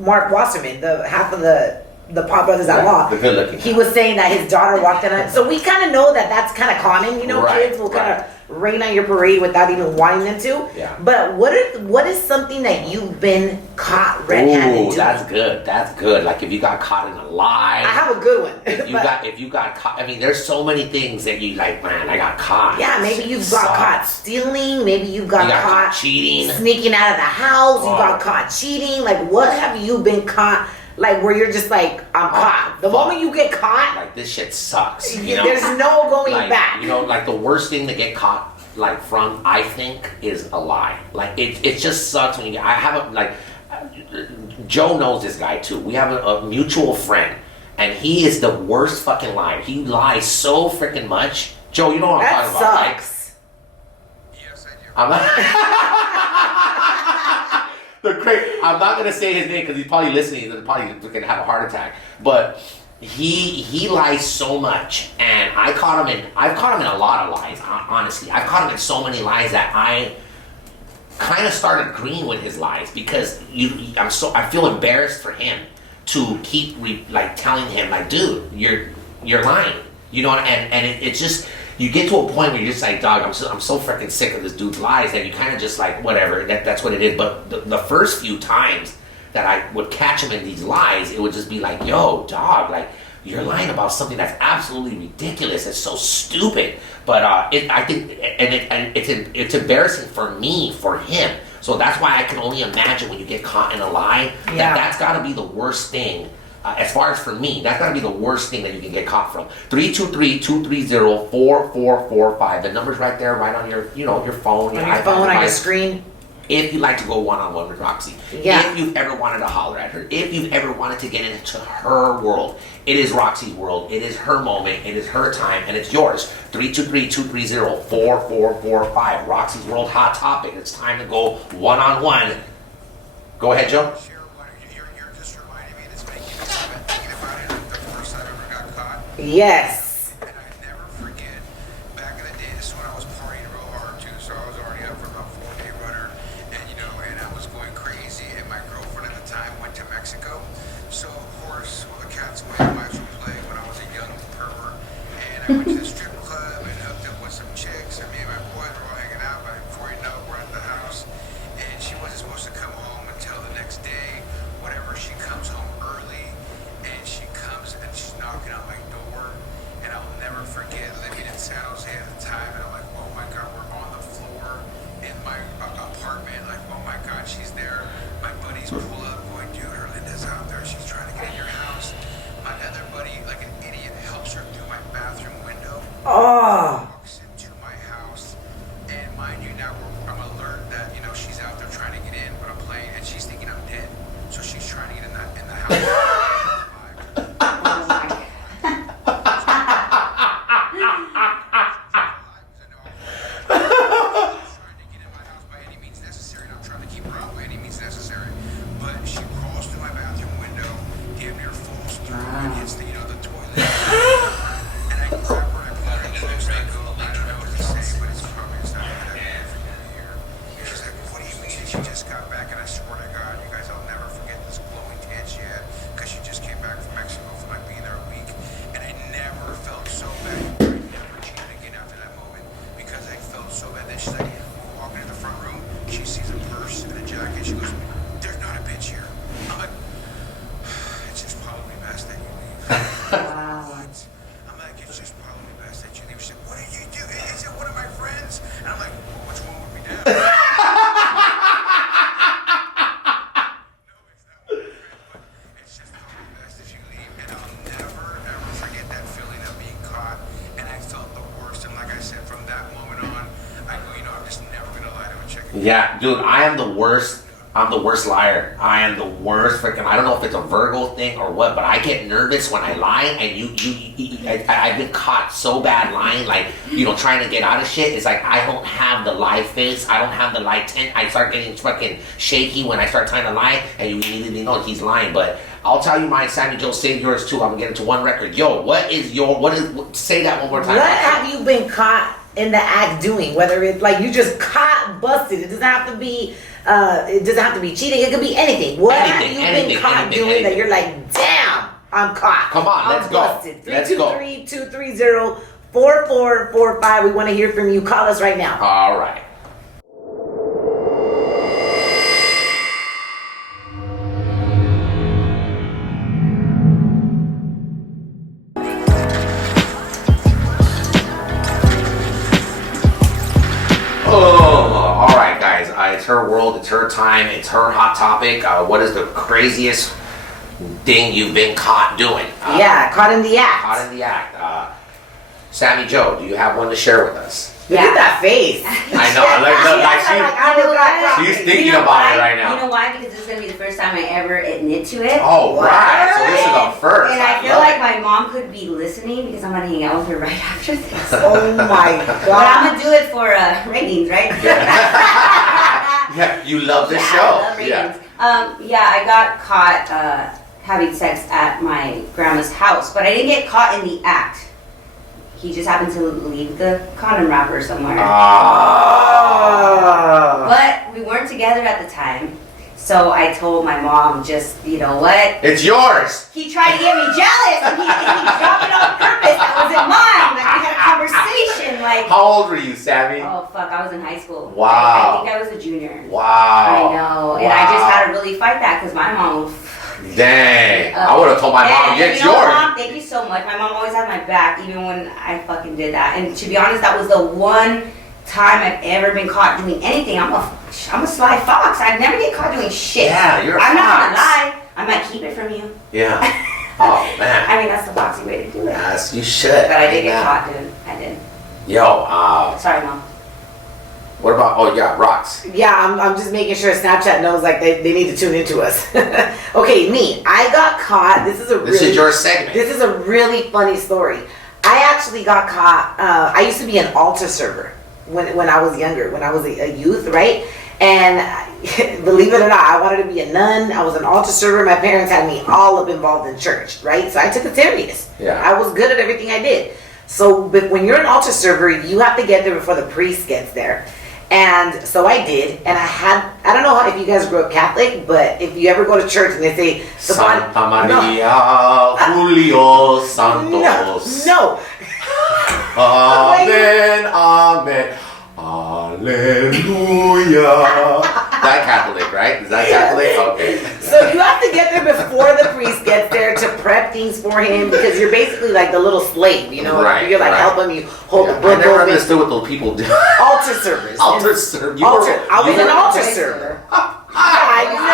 Mark Wasserman, the half of the Paul Brothers at Law. The good looking. He was saying that his daughter walked in on. So we kind of know that that's kind of common. You know, Right, kids will kind right. of rain on your parade without even wanting them to. Yeah. But what is something that you've been caught red-handed Ooh, doing? that's good. That's good. Like if you got caught in a lie. I have a good one. If you got caught, I mean, there's so many things that you like. Man, I got caught. Yeah, maybe you've got Sucks. caught stealing. Maybe you got, You got caught caught cheating. sneaking out of the house. You Oh. got caught cheating. Like, what have you been caught? Like, where you're just like, I'm caught. The fuck. moment you get caught, Like this shit sucks. You know? there's no going like, back. You know, like the worst thing to get caught like from, I think, is a lie. Like it just sucks when you. I have a like. Joe knows this guy too. We have a mutual friend, and he is the worst fucking liar. He lies so freaking much. Joe, you know what I'm That talking about, right? sucks. Yes, I do. I'm not. I'm not gonna say his name because he's probably listening. He's probably gonna have a heart attack. But he lies so much, and I've caught him in a lot of lies. Honestly, I've caught him in so many lies that I kind of started agreeing with his lies because I feel embarrassed for him to keep telling him like, dude, you're lying. You know, and it's just. You get to a point where you're just like, dog, I'm so freaking sick of this dude's lies that you kind of just like, whatever, that's what it is. But the first few times that I would catch him in these lies, it would just be like, yo, dog, like, you're lying about something that's absolutely ridiculous. It's so stupid. But I think it's embarrassing for me, for him. So that's why I can only imagine when you get caught in a lie, that's got to be the worst thing. As far as for me, that's gotta be the worst thing that you can get caught from. 323-230-4445. The number's right there, right on your, your phone, your phone, on your screen. If you like to go one-on-one with RaqC, if you've ever wanted to holler at her, if you've ever wanted to get into her world, it is RaqC's world. It is her moment. It is her time, and it's yours. 323-230-4445. RaqC's world hot topic. It's time to go one-on-one. Go ahead, Joe. Yes. And I never forget, back in the day, this is when I was partying real hard too, so I was already up for about 4-day runner, and and I was going crazy, and my girlfriend at the time went to Mexico, so of course, well, the cat's away, I might as well play when I was a young pervert, and I went to the strip club and hooked up with some chicks, and me and my boys were all hanging out, but before you know it, we're at the house, and she wasn't supposed to come home until the next day, whatever, she comes home early, and she comes and she's knocking on my door, and I'll never forget living in San Jose at the time, and I'm like, oh my god, we're on the floor in my apartment, like, oh my god, she's there. My buddies pull up going, dude, her Linda's out there, she's trying to get in your house. My other buddy, like an idiot, helps her through my bathroom window. Walks into my house, and mind you, now I'm alert that she's out there trying to get in, but I'm playing, and she's thinking I'm dead, so she's trying to get in the house. Yeah, dude, I am the worst. I'm the worst liar. I am the worst freaking. I don't know if it's a Virgo thing or what, but I get nervous when I lie, and I've been caught so bad lying, like trying to get out of shit. It's like I don't have the lie face. I don't have the lie tint. I start getting fucking shaky when I start trying to lie, and you immediately know he's lying. But I'll tell you mine, Sammy Jo. Say yours too. I'm gonna get into one record. Yo, say that one more time. What have you been caught in the act doing? Whether it's like you just caught busted. It doesn't have to be. It doesn't have to be cheating. It could be anything. What have you been caught doing that you're like, damn, I'm caught? Come on, let's go. 323-230-4445. We want to hear from you. Call us right now. All right. It's her world, it's her time, it's her hot topic. What is the craziest thing you've been caught doing? Caught in the act. Caught in the act. Sammy Jo, do you have one to share with us? Look at that face. I know. She's thinking about it right now. You know why? Because this is going to be the first time I ever admit to it. Oh, right. So this is a first. And I feel like my mom mom could be listening because I'm gonna hang out with her right after this. Oh my But god. I'm gonna do it for ratings, right? Yeah, you love this Yeah, show. I love ratings. I got caught having sex at my grandma's house, but I didn't get caught in the act. He just happened to leave the condom wrapper somewhere. But we weren't together at the time. So I told my mom, just, you know what? It's yours. He tried to get me jealous and he dropped it on purpose. That wasn't mine. Like, we had a conversation. Like, How old were you, Sammy? oh, fuck, I was in high school. Wow. I think I was a junior. Wow. I know. And I just had to really fight that because my mom. Dang. I would have told my mom, yeah, it's you know, yours. Mom, thank you so much. My mom always had my back, even when I fucking did that. And to be honest, that was the one time I've ever been caught doing anything. I'm a sly fox. I never get caught doing shit. Yeah, you're a I'm not gonna fox. lie. I might keep it from you. Yeah. Oh, man. I mean, that's the foxy way to do it. Yes, you should. But I did get Yeah. caught, dude. I did. Yo, Sorry, Mom. what about, RaqCs? Yeah, I'm just making sure Snapchat knows like they need to tune into us. Okay, me. I got caught. This is This is your segment. This is a really funny story. I actually got caught. I used to be an altar server when I was younger, when I was a youth, right? And believe it or not, I wanted to be a nun. I was an altar server. My parents had me all up involved in church, right? So I took it serious. Yeah. I was good at everything I did. So, but when you're an altar server, you have to get there before the priest gets there. And so I did, and I don't know if you guys grew up Catholic, but if you ever go to church and they say Santa Maria, Julio Santos. No. Amen, amen. Hallelujah. That Catholic, right? Is that Catholic? Okay. So you have to get there before the priest gets there to prep things for him, because you're basically like the little slave, you know? Right, You're like right. helping you hold the I book never open. understood what those people do. Altar servers. Altar server. I was an altar server. I know.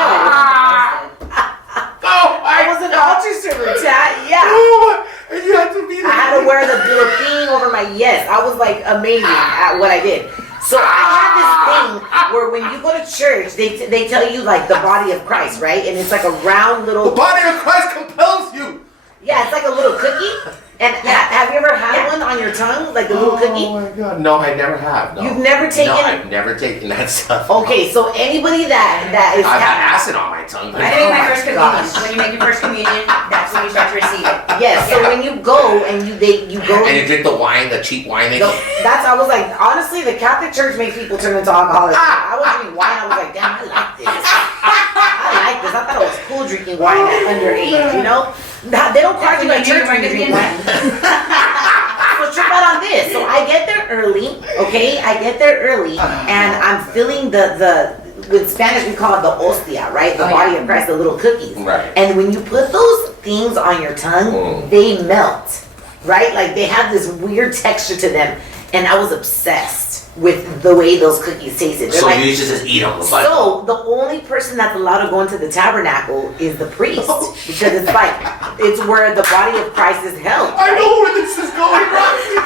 I was an altar server, chat. Yeah. Oh, and you have to be I had to wear the little thing over my yes. I was like amazing at what I did. So I had this thing where when you go to church, they tell you like the body of Christ, right? And it's like a round little. The body of Christ compels you. Yeah, it's like a little cookie. And have you ever had one on your tongue, like a little cookie? Oh my god, no, I never have. No. You've never taken. No, I've never taken that stuff. Okay, so anybody that is. I've had acid on my tongue. I did my Oh first my communion. gosh. When you make your first communion, that's when you start to receive it. Yes. So when you go and you go. And you drink the wine, the cheap wine. They I was like, honestly, the Catholic Church makes people turn into alcoholics. I was drinking wine. I was like, damn, I like this. I thought it was cool drinking wine at underage, you know? They don't charge you at church when you drink wine. So trip out on this. So I get there early, okay? And I'm feeling the with Spanish we call it the hostia, right? The body of Christ, the little cookies. Right. And when you put those things on your tongue, they melt, right? Like they have this weird texture to them. And I was obsessed with the way those cookies tasted. They're So like, you used to just eat them. so the only person that's allowed to go into the tabernacle is the priest, because it's like it's where the body of Christ is held. I know where this is going, Roxy.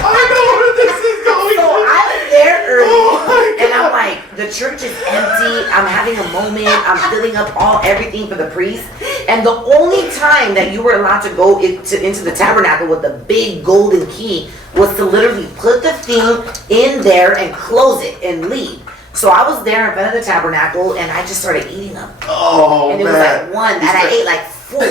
I know where this is going. So I was there early, Oh my and I'm like, the church is empty. I'm having a moment. I'm filling up everything for the priest. And the only time that you were allowed to go into the tabernacle with the big golden key was to literally put the thing in there and close it and leave. So I was there in front of the tabernacle, and I just started eating them. Oh, And it was like one, and I ate like 4.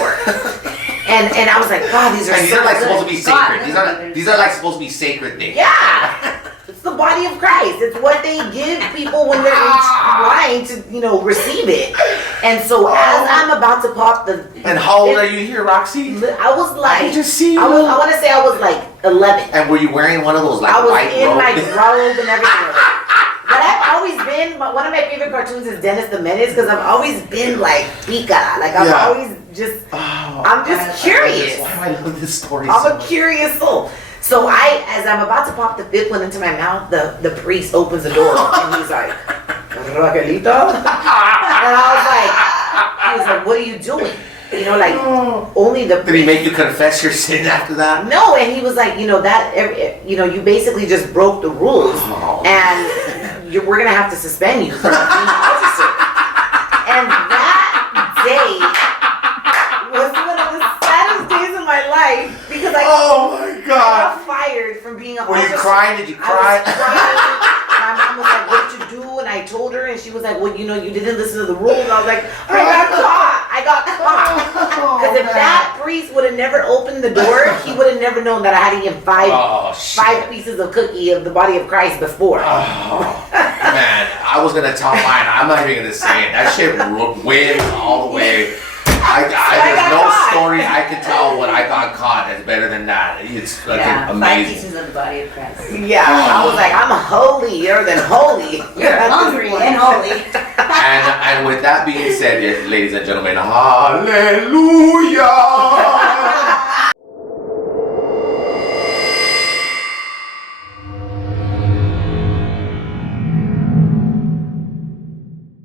And I was like, God, these are And these so are like good. supposed to be sacred. These are like supposed to be sacred things. Yeah. It's the body of Christ. It's what they give people when they're trying to, receive it. And so as I'm about to pop the... And how old are you here, Roxy? I was like... I can just see you. I want to say I was like 11. And were you wearing one of those like I was white in robes? my robe and everything. But I've always been... One of my favorite cartoons is Dennis the Menace, because I've always been like pica. Like I'm always just... I'm just curious. Why do I love this story I'm so a much? curious soul. So as I'm about to pop the 5th one into my mouth, the priest opens the door and he's like, Raquelita? And I was like, what are you doing? Only the priest. Did he make you confess your sin after that? No, and he was like, you basically just broke the rules, and we're gonna have to suspend you from being an officer. And that day was one of the saddest days of my life. life because Oh my I God. got fired from being a Were you officer. crying? Did you I cry? was crying. My mom was like, what did you do? And I told her, and she was like, well, you know, you didn't listen to the rules. And I was like, I got caught. Because if that priest would have never opened the door, he would have never known that I had eaten five pieces of cookie of the body of Christ before. Oh, man, I was gonna tell mine. I'm not even gonna say it. That shit wins all the way. There's no story I can tell when I got caught that's better than that. It's fucking Yeah, 5 amazing. pieces of the body of Christ. Yeah, I was like, I'm holier than holy. You're hungry and holy. And with that being said, ladies and gentlemen, hallelujah!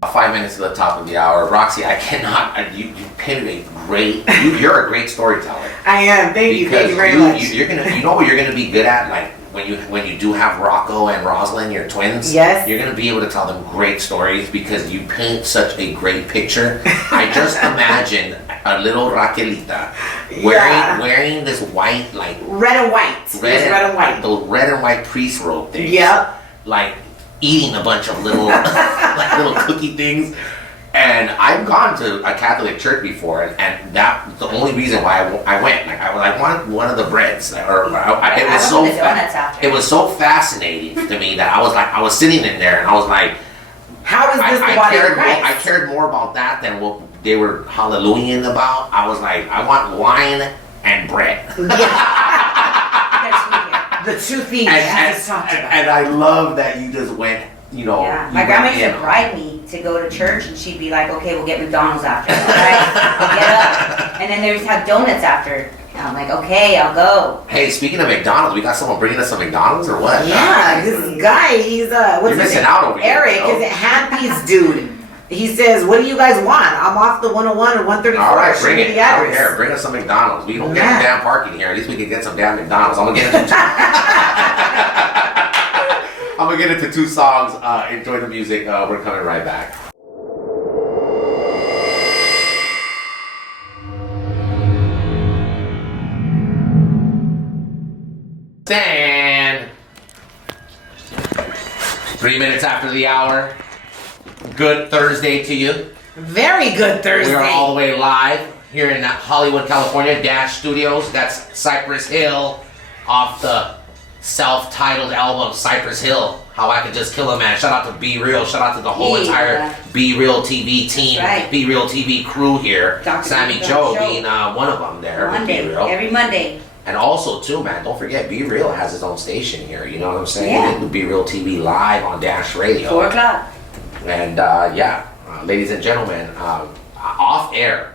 5 minutes to the top of the hour. RaqC, I cannot, you painted a great, you're a great storyteller. I am, thank you very much. You're gonna, you know what you're gonna be good at? Like, when you do have Rocco and Rosalind, your twins, yes, you're gonna be able to tell them great stories because you paint such a great picture. I just imagine a little Raquelita wearing this white, like red and white, red and white, the red and white priest robe things. Yep. Like eating a bunch of little like little cookie things. And I've gone to a Catholic church before, and that's the only reason why I went. Like I want one of the breads, it was so fascinating to me that I was sitting in there and I was like, how is this the body of Christ? I cared more about that than what they were hallelujahing about. I was like, I want wine and bread. The two things I just talked about. And I love that you just went. You know, yeah. My grandma used to bribe me to go to church, and she'd be like, "Okay, we'll get McDonald's after, all right? We'll get up." And then they would have donuts after. And I'm like, "Okay, I'll go." Hey, speaking of McDonald's, we got someone bringing us some McDonald's or what? Yeah, this guy, he's what's You're missing out over here. Eric is a handpiece dude. He says, "What do you guys want? I'm off the 101 or 134." All right, bring it over here. Bring us some McDonald's. We don't get some damn parking here. At least we can get some damn McDonald's. I'm gonna get into two songs. Enjoy the music. We're coming right back. Stand. 3 minutes after the hour. Good Thursday to you. Very good Thursday. We are all the way live here in Hollywood, California, Dash Studios. That's Cypress Hill off the self-titled album Cypress Hill. How I Could Just Kill a Man. Shout out to Be Real. Shout out to the whole entire Be Real TV team, right. Be Real TV crew here. Sammy Jo being one of them there. Monday, Be Real. every Monday. And also too, man, don't forget, Be Real has his own station here. You know what I'm saying? Yeah. Be Real TV live on Dash Radio. 4 o'clock. And ladies and gentlemen, off air.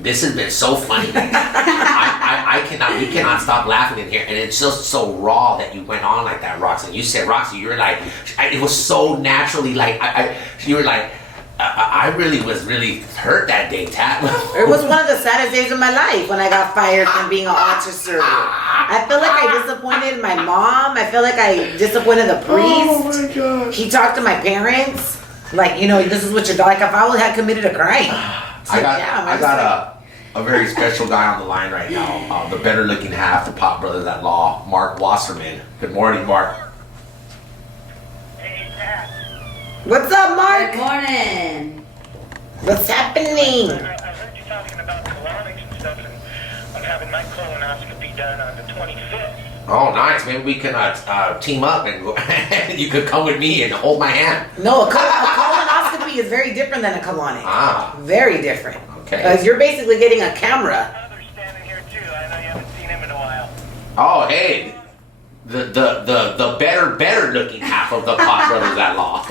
This has been so funny. We cannot stop laughing in here, and it's just so raw that you went on like that, RaqC. You said, RaqC, you were like, it was so naturally like, you were like, I really was really hurt that day, Tat. It was one of the saddest days of my life when I got fired from being an officer. I feel like I disappointed my mom. I feel like I disappointed the priest. Oh my gosh. He talked to my parents. Like, you know, this is what your daughter, like if I had committed a crime. I got a very special guy on the line right now. The better looking half, the Pop Brothers at Law, Mark Wasserman. Good morning, Mark. Hey, Pat. What's up, Mark? Good morning. What's happening? I heard you talking about colonics and stuff, and I'm having my colonoscopy done on the 25th. Oh, nice. Maybe we can team up and you could come with me and hold my hand. No, a colonoscopy is very different than a colonic. Very different. Okay. Because you're basically getting a camera. Others standing here too. I know you haven't seen him in a while. Oh, hey. The better looking half of the Pop Brothers at Law.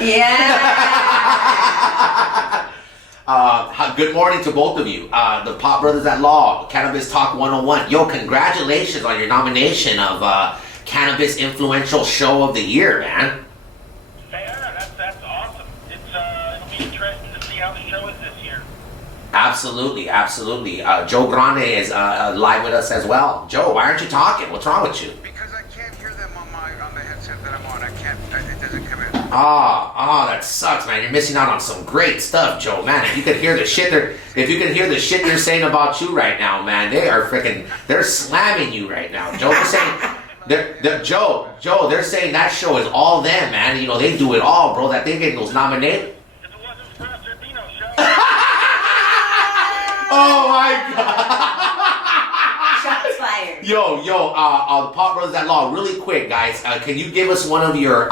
Yeah. Good morning to both of you. The Pop Brothers at Law, Cannabis Talk 101. Yo, congratulations on your nomination of Cannabis Influential Show of the Year, man. Yeah, that's awesome. It'll be interesting to see how the show is this year. Absolutely. Joe Grande is live with us as well. Joe, why aren't you talking? What's wrong with you? Because I can't hear them on the headset that I'm on. I can't. It doesn't come in. That sucks, man. You're missing out on some great stuff, Joe. Man, if you could hear the shit they're saying about you right now, man, they're slamming you right now. Joe, they're saying that show is all them, man. You know, they do it all, bro. That they get those nominated. If it wasn't for us, there'd be no show. Oh my God. Shots fired. Yo, the Pop Brothers at Law, really quick, guys. Can you give us one of your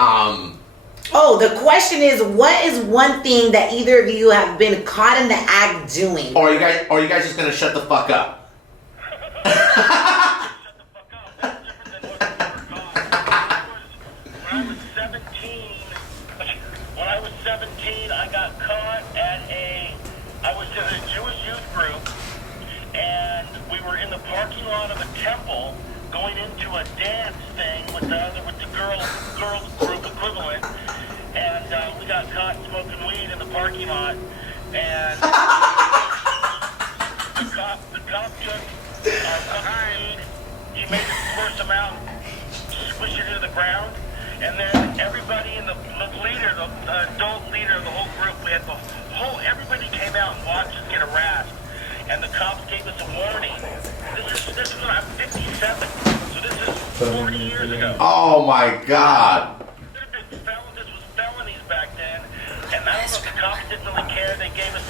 Oh, the question is, what is one thing that either of you have been caught in the act doing? or you guys just gonna shut the fuck up? When I was 17, I got caught I was in a Jewish youth group, and we were in the parking lot of a temple going into a dance thing with the girls group equivalent, and we got caught smoking weed in the parking lot, and the cop took weed, he made us squirt them out, squish it into the ground, and then everybody in the leader, the adult leader of the whole group, everybody came out and watched us get harassed, and the cops gave us a warning. This is when I'm 57, so this is 40 years ago. Oh my God. This was felonies back then, and I don't know if the cops didn't really care. They gave us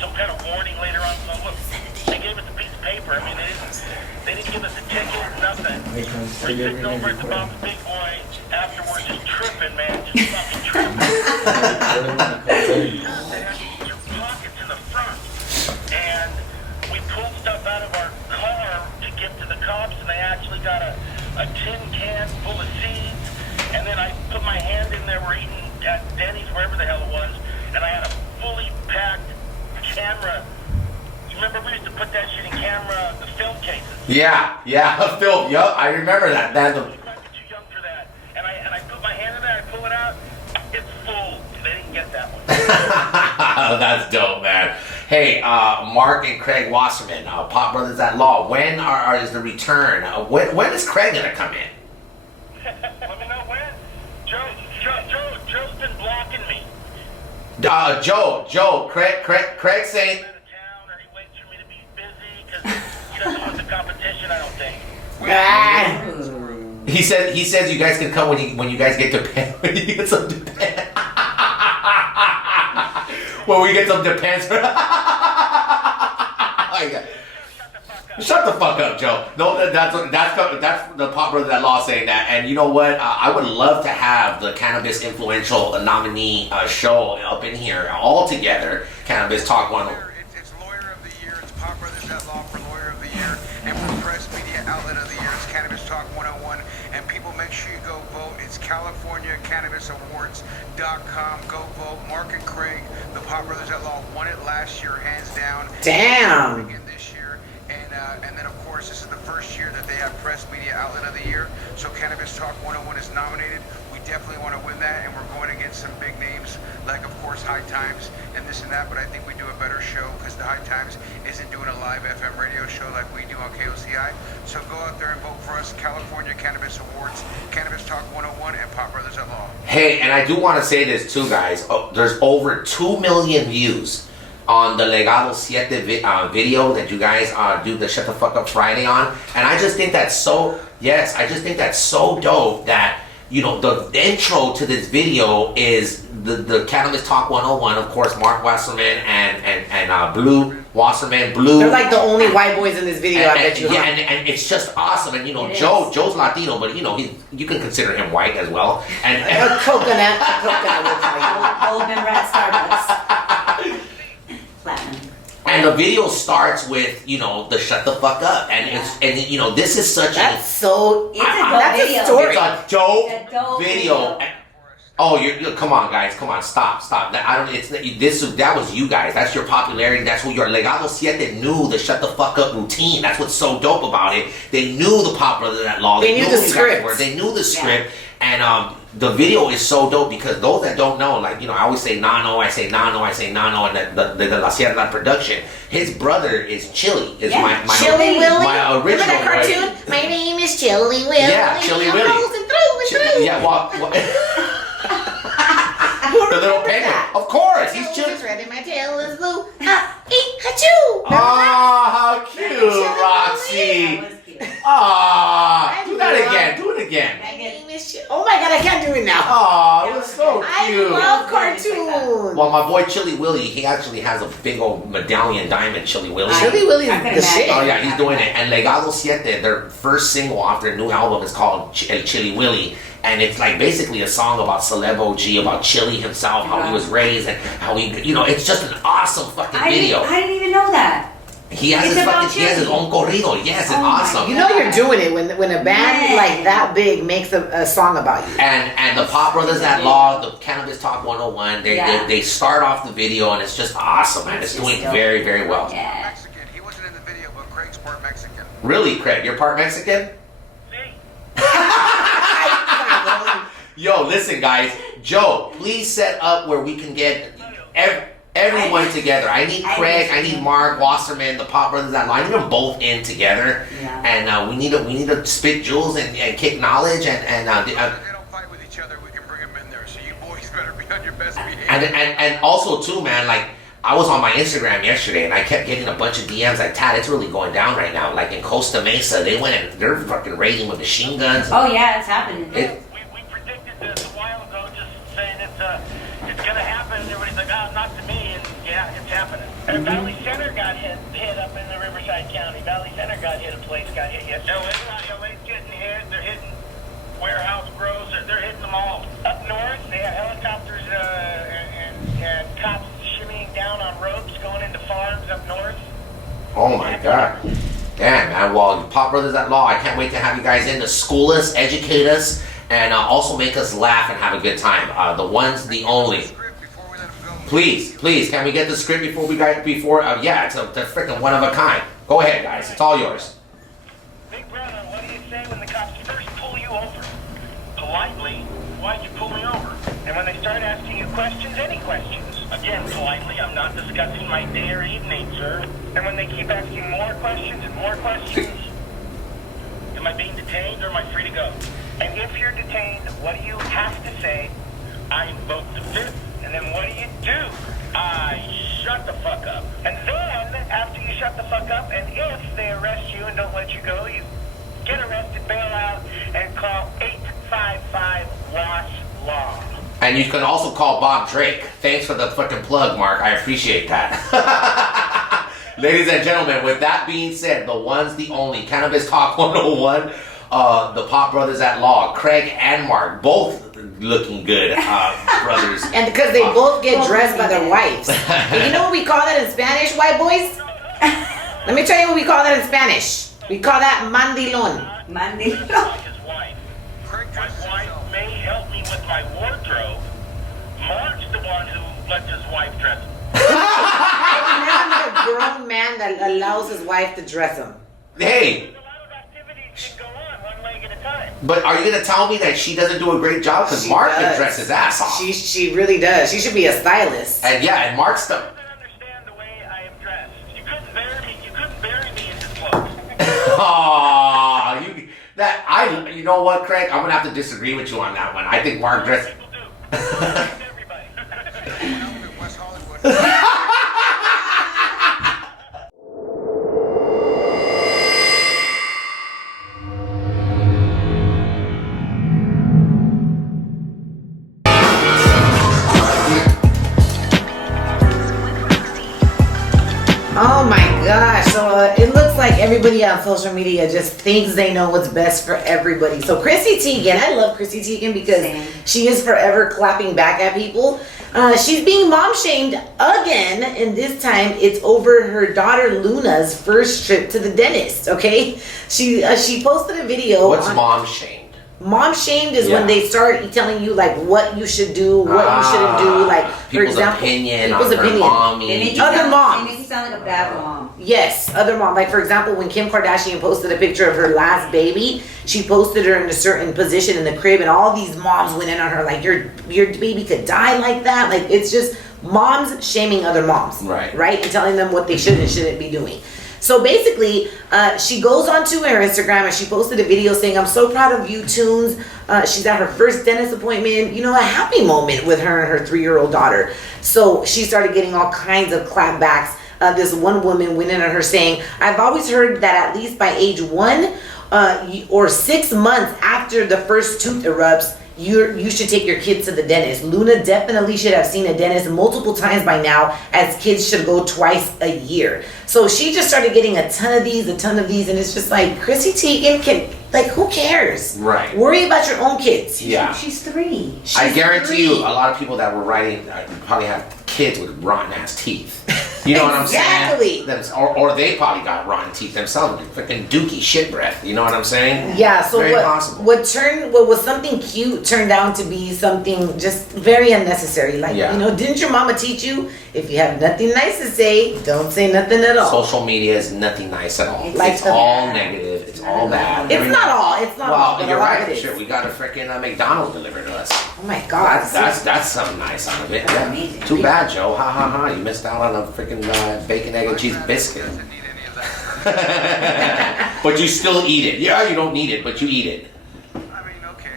some kind of warning later on. So look, they gave us a piece of paper. I mean, they didn't give us a ticket, nothing. We're sitting over at the Bob's Big Boy afterwards, just tripping, man, just fucking tripping. They had your pockets in the front, and we pulled stuff out of our car to give to the cops, and they actually got a tin can full of seeds, and then I put my hand in there, we're eating at Denny's, wherever the hell it was, and I had a fully packed camera. You remember we used to put that shit in camera, the film cases? Yeah, film. Yup, I remember that. I was too young for that. And I put my hand in there, I pull it out, it's full. They didn't get that one. That's dope, man. Hey, Mark and Craig Wasserman, Pop Brothers at Law. When is the return? When is Craig gonna come in? Let me know when. Joe's been blocking me. Craig saying. Out of town, or he waits for me to be busy because he doesn't want the competition. I don't think. He says you guys can come when you guys get to Japan. When you get some Japan. When we get some Depends. Shut the fuck up, Joe. No, that's the Pop Brothers at Law saying that. And you know what? I would love to have the Cannabis Influential nominee show up in here all together. Cannabis Talk 101. It's Lawyer of the Year. It's Pop Brothers at Law for Lawyer of the Year. And for Press Media Outlet of the Year, it's Cannabis Talk 101. And people, make sure you go vote. It's CaliforniaCannabisAwards.com. Go vote. Mark and Craig, the Pop Brothers at Law, won it last year, hands down. Damn. Again this year. And then, of course, this is the first year that they have Press Media Outlet of the Year. So Cannabis Talk 101 is nominated. We definitely want to win that, and we're going against some big names, like, of course, High Times and this and that. But I think we do a better show because the High Times isn't doing a live FM radio show like we do on KOCI. So go out there and vote for us, California Cannabis Awards, Cannabis Talk 101, and Pop Brothers at Law. Hey, and I do want to say this too, guys. There's over 2 million views on the Legado 7 video that you guys do the Shut the Fuck Up Friday on. And I just think that's so, I just think that's so dope that, you know, the intro to this video is the Cannabis Talk 101, of course, Mark Wasserman and Blue Wasserman. Blue. They're like the only white boys in this video, I bet you. Yeah, and it's just awesome. And, you know, Joe's Latino, but, you know, you can consider him white as well. And A coconut will tell you. Old member at Starbucks. Platinum. And the video starts with, you know, the shut the fuck up. And it's you know, this is such That's so. It's a dope that's video. a story. It's a dope It's a dope video. video. Oh, you're come on, guys, come on, stop. That was you guys. That's your popularity. That's what your Legado 7 knew the shut the fuck up routine. That's what's so dope about it. They knew the Pop Brothers at Law. They knew the who you guys script. were. They knew the script, and the video is so dope because those that don't know, like, you know, I always say Nano, and the La Sierra production. His brother is Chili. Is my Chili Willy. my original. Remember that cartoon? My name is Chili Willy. Yeah, Chili Willy. I'm rolling through and through. Yeah, well Her little penguin. Of course, he's chilling. Red and my tail is blue. Ha-choo. Oh, how cute, RaqC. Ah, do that again. Do it again. My name is Oh my God, I can't do it now. Oh, it was so I cute. love cartoons. Well, my boy Chili Willy, he actually has a big old medallion diamond Chili Willy. Chili Willy I is the can shit. Oh yeah, he's doing it. And Legado Siete, their first single off their new album is called El Chili Willy. And it's like basically a song about Celeb OG, about Chili himself, how he was raised, and how he, it's just an awesome fucking video. I didn't even know that. He has he has his own corrido. Yes, it's awesome. You know you're doing it when a band like that big makes a song about you. And the Pop Brothers at Law, the Cannabis Talk 101, they start off the video and it's just awesome, man. It's doing very, very well. Yeah. Mexican. He wasn't in the video, but Craig's part Mexican. Really, Craig? You're part Mexican? Yo, listen, guys. Joe, please set up where we can get everyone together. I need Craig. I need Mark Wasserman, the Pop Brothers at Law. I need them both in together, and we need to spit jewels and kick knowledge If they don't fight with each other, we can bring them in there. So you boys better be on your best behavior. and also too, man. Like I was on my Instagram yesterday, and I kept getting a bunch of DMs like, "Tad, it's really going down right now." Like in Costa Mesa, they went and they're fucking raiding with machine guns. Oh yeah, it's happening. We predicted this a while ago, just saying it's gonna happen. Everybody's like, oh, not to me, and yeah, it's happening. And Valley Center got hit up in the Riverside County. Valley Center got hit. A place got hit yesterday. LA's getting hit. They're hitting warehouse grows. They're hitting them all. Up north, they have helicopters and cops shimmying down on ropes going into farms up north. Oh my God. Damn, man. Well, Pop Brothers at Law, I can't wait to have you guys in to school us, educate us, and also make us laugh and have a good time. The ones, the only. Please, can we get the script before it's a freaking one of a kind. Go ahead, guys. It's all yours. Big brother, what do you say when the cops first pull you over? Politely, why'd you pull me over? And when they start asking you questions, any questions? Again, politely, I'm not discussing my day or evening, sir. And when they keep asking more questions and more questions, am I being detained or am I free to go? And if you're detained, what do you have to say? I invoke the fifth. And then what do? I shut the fuck up. And then, after you shut the fuck up, and if they arrest you and don't let you go, you get arrested, bail out, and call 855-WASH-LAW. And you can also call Bob Drake. Thanks for the fucking plug, Mark. I appreciate that. Ladies and gentlemen, with that being said, the ones, the only, Cannabis Talk 101, the Pop Brothers at Law, Craig and Mark, both looking good brothers. And because they both get dressed by their wives. And you know what we call that in Spanish, white boys? Let me tell you what we call that in Spanish. We call that mandilon. Like his wife. My wife may help me with my wardrobe. Mark's the one who lets his wife dress him. I've never met a grown man that allows his wife to dress him. Hey. A lot of activities can go on one leg at a time. But are you going to tell me that she doesn't do a great job? Because Mark can dress his ass off. She really does. She should be a stylist. And Mark's the... You don't understand the way I am dressed. You couldn't bury me in this clothes. Aww, you know what, Craig? I'm going to have to disagree with you on that one. I think Mark dressed... People do. Everybody. West Hollywood. Oh my gosh. So it looks like everybody on social media just thinks they know what's best for everybody. So Chrissy Teigen, I love Chrissy Teigen because she is forever clapping back at people. She's being mom shamed again, and this time it's over her daughter Luna's first trip to the dentist. Okay, she posted a video. What's mom shamed? Mom shamed is when they start telling you like what you should do, what you shouldn't do. Like for example, people's opinion. Other moms. They make you sound like a bad mom. Yes, other mom. Like for example, when Kim Kardashian posted a picture of her last baby, she posted her in a certain position in the crib, and all these moms went in on her like your baby could die like that. Like it's just moms shaming other moms, right, and telling them what they should and shouldn't be doing. So basically, she goes onto her Instagram and she posted a video saying, "I'm so proud of you, Tunes." She's at her first dentist appointment. You know, a happy moment with her and her 3-year-old daughter. So she started getting all kinds of clapbacks. This one woman went in on her saying, "I've always heard that at least by age 1 or 6 months after the first tooth erupts, you should take your kids to the dentist. Luna definitely should have seen a dentist multiple times by now, as kids should go twice a year." So she just started getting a ton of these, and it's just like, Chrissy Teigen who cares? Right. Worry about your own kids. Yeah. She's 3. I guarantee you, 3. a lot of people that were writing probably have kids with rotten ass teeth. You know what I'm saying? Exactly. Or they probably got rotten teeth themselves, freaking dookie shit breath. You know what I'm saying? Yeah. So Very possible. what was something cute turned out to be something just very unnecessary. Like, Yeah. you know, didn't your mama teach you, if you have nothing nice to say, don't say nothing at all? Social media is nothing nice at all. Like It's the- all negative. It's all bad. It's not all. It's not all. Well, But you're a lot right. of it is. Sure, we got a freaking McDonald's delivered to us. Oh my God. That's something nice out of it. That's Yeah. amazing. Too bad, Joe. Ha ha ha. You missed out on a freaking bacon, egg, and cheese biscuit. Doesn't need any of that. But you still eat it. Yeah, you don't need it, but you eat it. I mean, okay.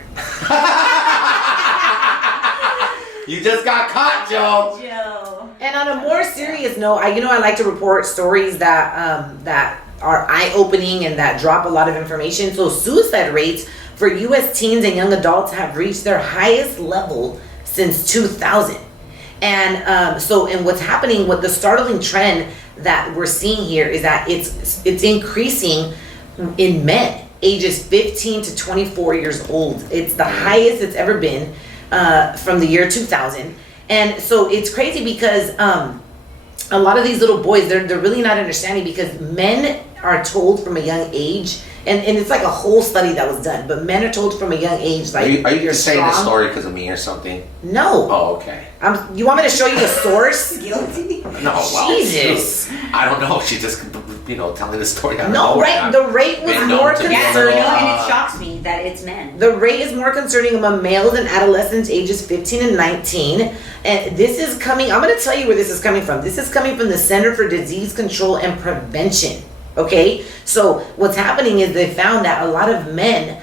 You just got caught, Joe. And on a more serious note, I like to report stories that are eye-opening and that drop a lot of information. So suicide rates for U.S. teens and young adults have reached their highest level since 2000. And and what's happening, what the startling trend that we're seeing here is that it's increasing in men ages 15 to 24 years old. It's the highest it's ever been from the year 2000. And so it's crazy because a lot of these little boys, they're really not understanding, because men are told from a young age, and it's like a whole study that was done, but men are told from a young age, like, Are you you're just saying this strong. story because of me or something? No. Oh, okay. You want me to show you the source? Guilty. No, well, Jesus. shoot. I don't know. She's just, telling the story. I don't No, know. right? I've The rate was been known more to be Yeah, a so little, and it shocks me that it's men. The rate is more concerning among males and adolescents ages 15 and 19. And this is coming, I'm going to tell you where this is coming from. This is coming from the Center for Disease Control and Prevention. Okay? So what's happening is they found that a lot of men,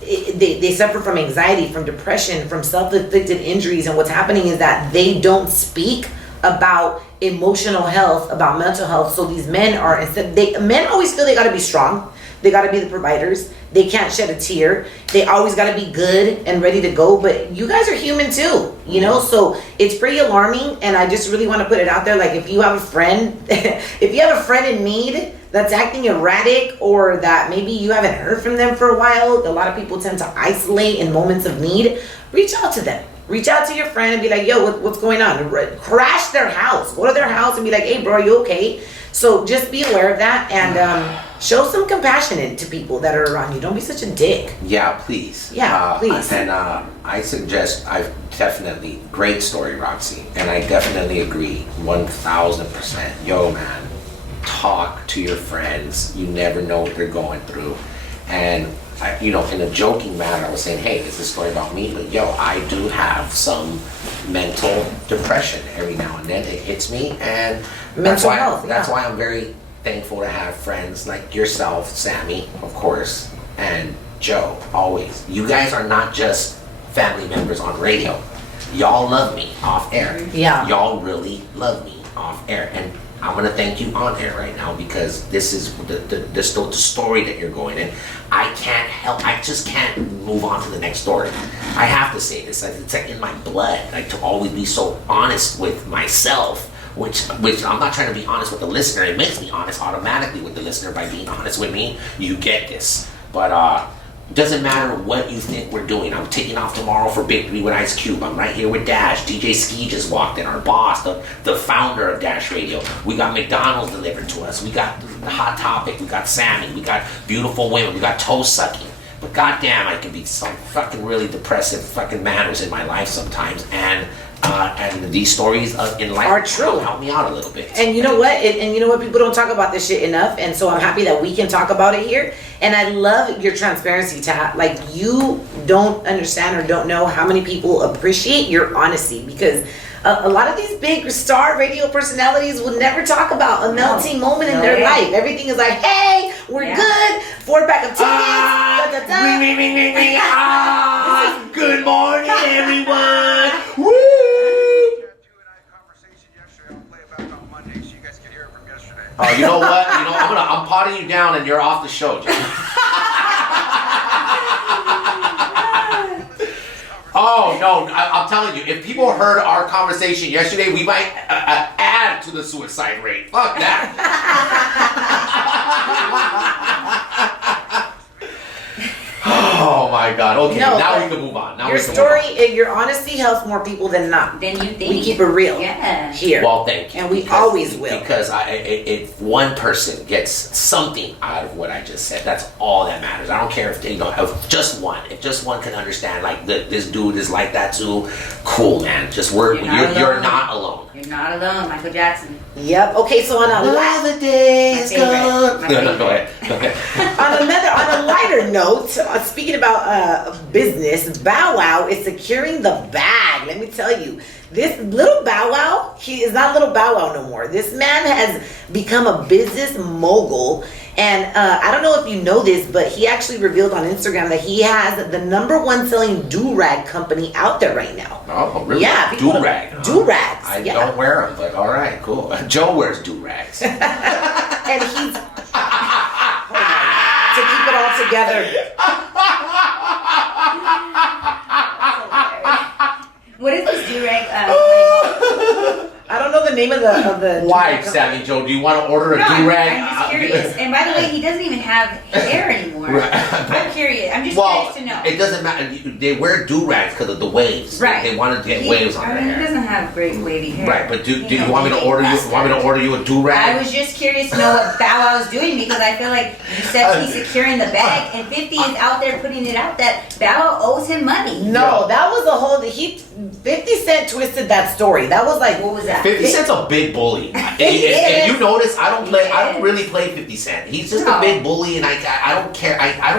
they suffer from anxiety, from depression, from self-inflicted injuries. And what's happening is that they don't speak about emotional health, about mental health. So these men are, men always feel they got to be strong. They got to be the providers. They can't shed a tear. They always got to be good and ready to go. But you guys are human too, you know? So it's pretty alarming. And I just really want to put it out there. Like, if you have a friend, if you have a friend in need that's acting erratic, or that maybe you haven't heard from them for a while, a lot of people tend to isolate in moments of need, reach out to them. Reach out to your friend and be like, yo, what's going on? Crash their house. Go to their house and be like, hey, bro, are you okay? So just be aware of that, and show some compassion to people that are around you. Don't be such a dick. Yeah, please. Yeah, please. And I suggest, definitely, great story, RaqC. And I definitely agree, 1000%. Yo, man, talk to your friends. You never know what they're going through. And in a joking manner, I was saying, hey, is this story about me? But yo, I do have some mental depression every now and then. It hits me, and Mental health, that's yeah. why I'm very thankful to have friends like yourself, Sammy, of course, and Joe, always. You guys are not just family members on radio. Y'all love me off air. Yeah. Y'all really love me off air. And I'm gonna thank you on air right now, because this is the story that you're going in. I can't help. I just can't move on to the next story. I have to say this. It's like in my blood, like, to always be so honest with myself. Which I'm not trying to be honest with the listener. It makes me honest automatically with the listener by being honest with me. You get this, but doesn't matter what you think we're doing. I'm taking off tomorrow for BIG3 with Ice Cube. I'm right here with Dash. DJ Ski just walked in, our boss, the founder of Dash Radio. We got McDonald's delivered to us. We got the Hot Topic. We got Sammy. We got beautiful women. We got toe sucking. But goddamn, I can be some fucking really depressive fucking manners in my life sometimes. And these stories in life Are true. help me out a little bit. And you know what? People don't talk about this shit enough. And so I'm happy that we can talk about it here. And I love your transparency, Tat. Like, you don't understand or don't know how many people appreciate your honesty, because a lot of these big star radio personalities will never talk about a melting moment in their life. Everything is like, hey, we're good. 4-pack of tickets. Good morning, everyone. Woo! Oh, you know what? I'm potting you down, and you're off the show, Jay. Oh no! I'm telling you, if people heard our conversation yesterday, we might add to the suicide rate. Fuck that. Oh my God! Okay, now we can move on. Now your story, your honesty helps more people than not. Then you think we keep it real. Yeah. Here. Well, thank you. And we always will. Because if one person gets something out of what I just said, that's all that matters. I don't care if they don't have just one. If just one can understand, like this dude is like that too. Cool, man. Just work. You're not alone. You're not alone, Michael Jackson. Yep. Okay. So on another day is gone. No, go ahead. on a lighter note, speaking about business, Bow Wow is securing the bag. Let me tell you, this little Bow Wow, he is not little Bow Wow no more. This man has become a business mogul. And I don't know if you know this, but he actually revealed on Instagram that he has the #1 selling do-rag company out there right now. Oh, really? Yeah. Do-rag. Do-rags. I don't wear them, but all right, cool. Joe wears do-rags. And he's... to keep it all together. What is this do-rag? I don't know the name of the Why, Sammy Jo? Do you want to order a do-rag? I'm just curious. And by the way, he doesn't even have hair anymore. Right. I'm curious. I'm just curious to know. It doesn't matter. They wear do-rags because of the waves. Right. They wanted to get waves on their hair. He doesn't have great wavy hair. Right, but do you want me to order you? Want me to order you a do-rag? I was just curious to know what Bow Wow is doing because I feel like you said he's securing the bag and 50 is out there putting it out that Bow Wow owes him money. No, that was a whole. 50 Cent twisted that story. That was like, what was that? 50 Cent's a big bully. If you notice, I don't really play 50 Cent. He's just a big bully, and I don't care. I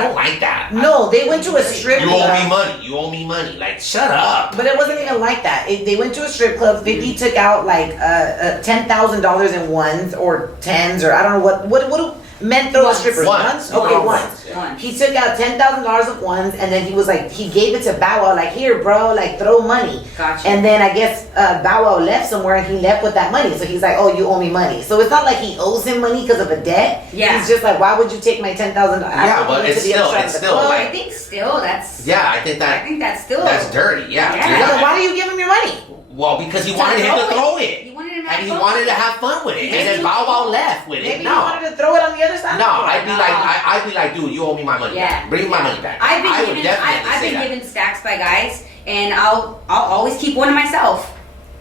don't like that. No, they went to a strip club. You owe me money. You owe me money. Like, shut up. But it wasn't even like that. They went to a strip club. 50 took out like $10,000 in ones or tens or I don't know what do men throw at strippers? Ones? Okay, ones. Yeah. He took out $10,000 of ones and then he was like, he gave it to Bow Wow, like, here, bro, like, throw money. Gotcha. And then I guess Bow Wow left somewhere and he left with that money. So he's like, oh, you owe me money. So it's not like he owes him money because of a debt. Yeah. He's just like, why would you take my $10,000? Yeah, but it's still Well, like, I think still that's. yeah, I think that's still. that's dirty. Yeah. Well, then why do you give him your money? Well, because he wanted him to throw it. He wanted him to And he wanted to have fun with it. And then Bow Wow left with it. Maybe No. he wanted to throw it on the other side. No, I'd be like, dude, you owe me my money back. Bring my money back. I've I would been definitely say given stacks by guys, and I'll always keep one to myself.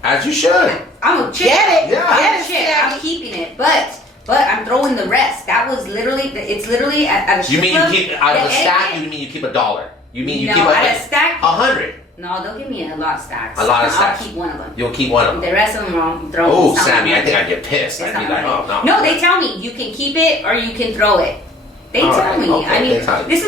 As you should. I'm a chick. Get it. Yeah. Get it, Shit, Sammy. I'm keeping it, but I'm throwing the rest. That was literally, it's literally at a strip You mean you club, keep out of the a stack? etiquette- You mean you keep $1? You mean you No, keep out of stack. 100? No, they'll give me a lot of stacks. A lot of stacks. I'll keep one of them. You'll keep one of The them. rest of them I'm throwing. Oh, It's not Sammy, I money. think I'd get pissed. It's I'd be not like, oh money. no. No, they tell me you can keep it or you can throw it. They All tell right, me. okay, I mean, they tell you. this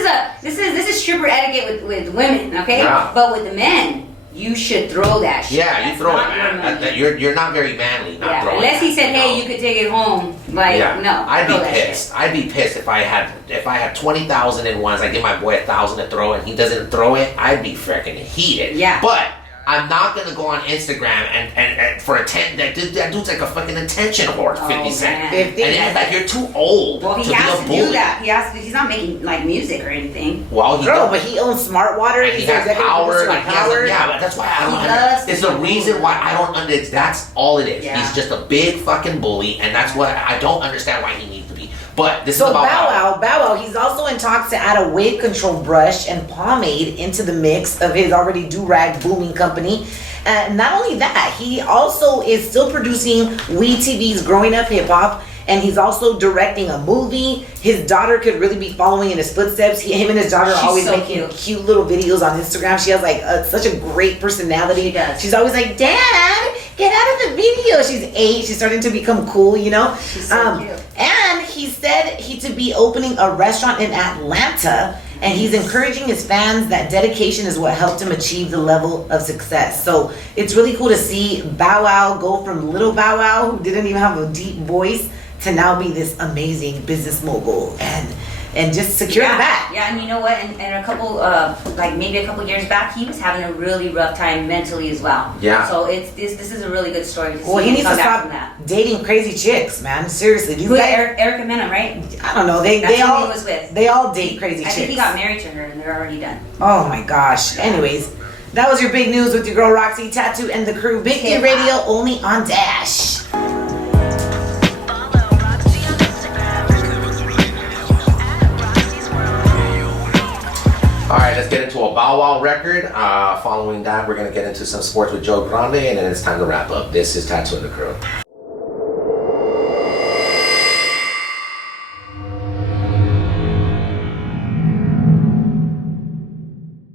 is stripper etiquette with women, okay? Yeah. But with the men, you should throw that shit. Yeah, you That's throw it, not your man. money. You're not very manly not Yeah, throwing unless he that, said, "Hey, know? you could take it home." Like, Yeah. no, I'd be throw that shit. pissed. I'd be pissed if I had 20,000 in ones. I give my boy 1,000 to throw, and he doesn't throw it. I'd be freaking heated. Yeah. But I'm not gonna go on Instagram and for that dude's like a fucking attention whore. 50 Cent. man. 50. And it's like you're too old Well, to he be has a to bully. do that. He's not making like music or anything. Well, he Bro, don't. but he owns Smart Water. And he He's has executive power. producer Like of he has Power. yeah, but that's why I He don't. loves It's to the be reason bullied. why I don't understand. That's all it is. Yeah. He's just a big fucking bully, and that's what I don't understand why he needs to be. But this So is about Bow Wow, he's also in talks to add a wave control brush and pomade into the mix of his already do-rag booming company. Not only that, he also is still producing WeTV's Growing Up Hip Hop, and he's also directing a movie. His daughter could really be following in his footsteps. Him and his daughter are She's always so making cute little videos on Instagram. She has like such a great personality. She does. She's always like, "Dad, get out of the video." She's 8. She's starting to become cool, you know. She's so cute. And he said to be opening a restaurant in Atlanta, and he's encouraging his fans that dedication is what helped him achieve the level of success. So it's really cool to see Bow Wow go from little Bow Wow, who didn't even have a deep voice, to now be this amazing business mogul and just secure the bag. Yeah, and you know what? And a couple, like maybe a couple years back, he was having a really rough time mentally as well. Yeah. So this is a really good story to see Well, he him needs to come back stop from that. dating crazy chicks, man. Seriously, these Who, guys, Erica Mena, right? I don't know. They That's who all he was with. they all date crazy I chicks. think he got married to her, and they're already done. Oh my gosh. Anyways, that was your big news with your girl RaqC, Tattoo, and the crew. Big 3 Radio, only on Dash. Follow RaqC on Instagram at RaqCs World. All right, let's get into a Bow Wow record. Following that, we're going to get into some sports with Joe Grande, and then it's time to wrap up. This is Tattoo and the Crew.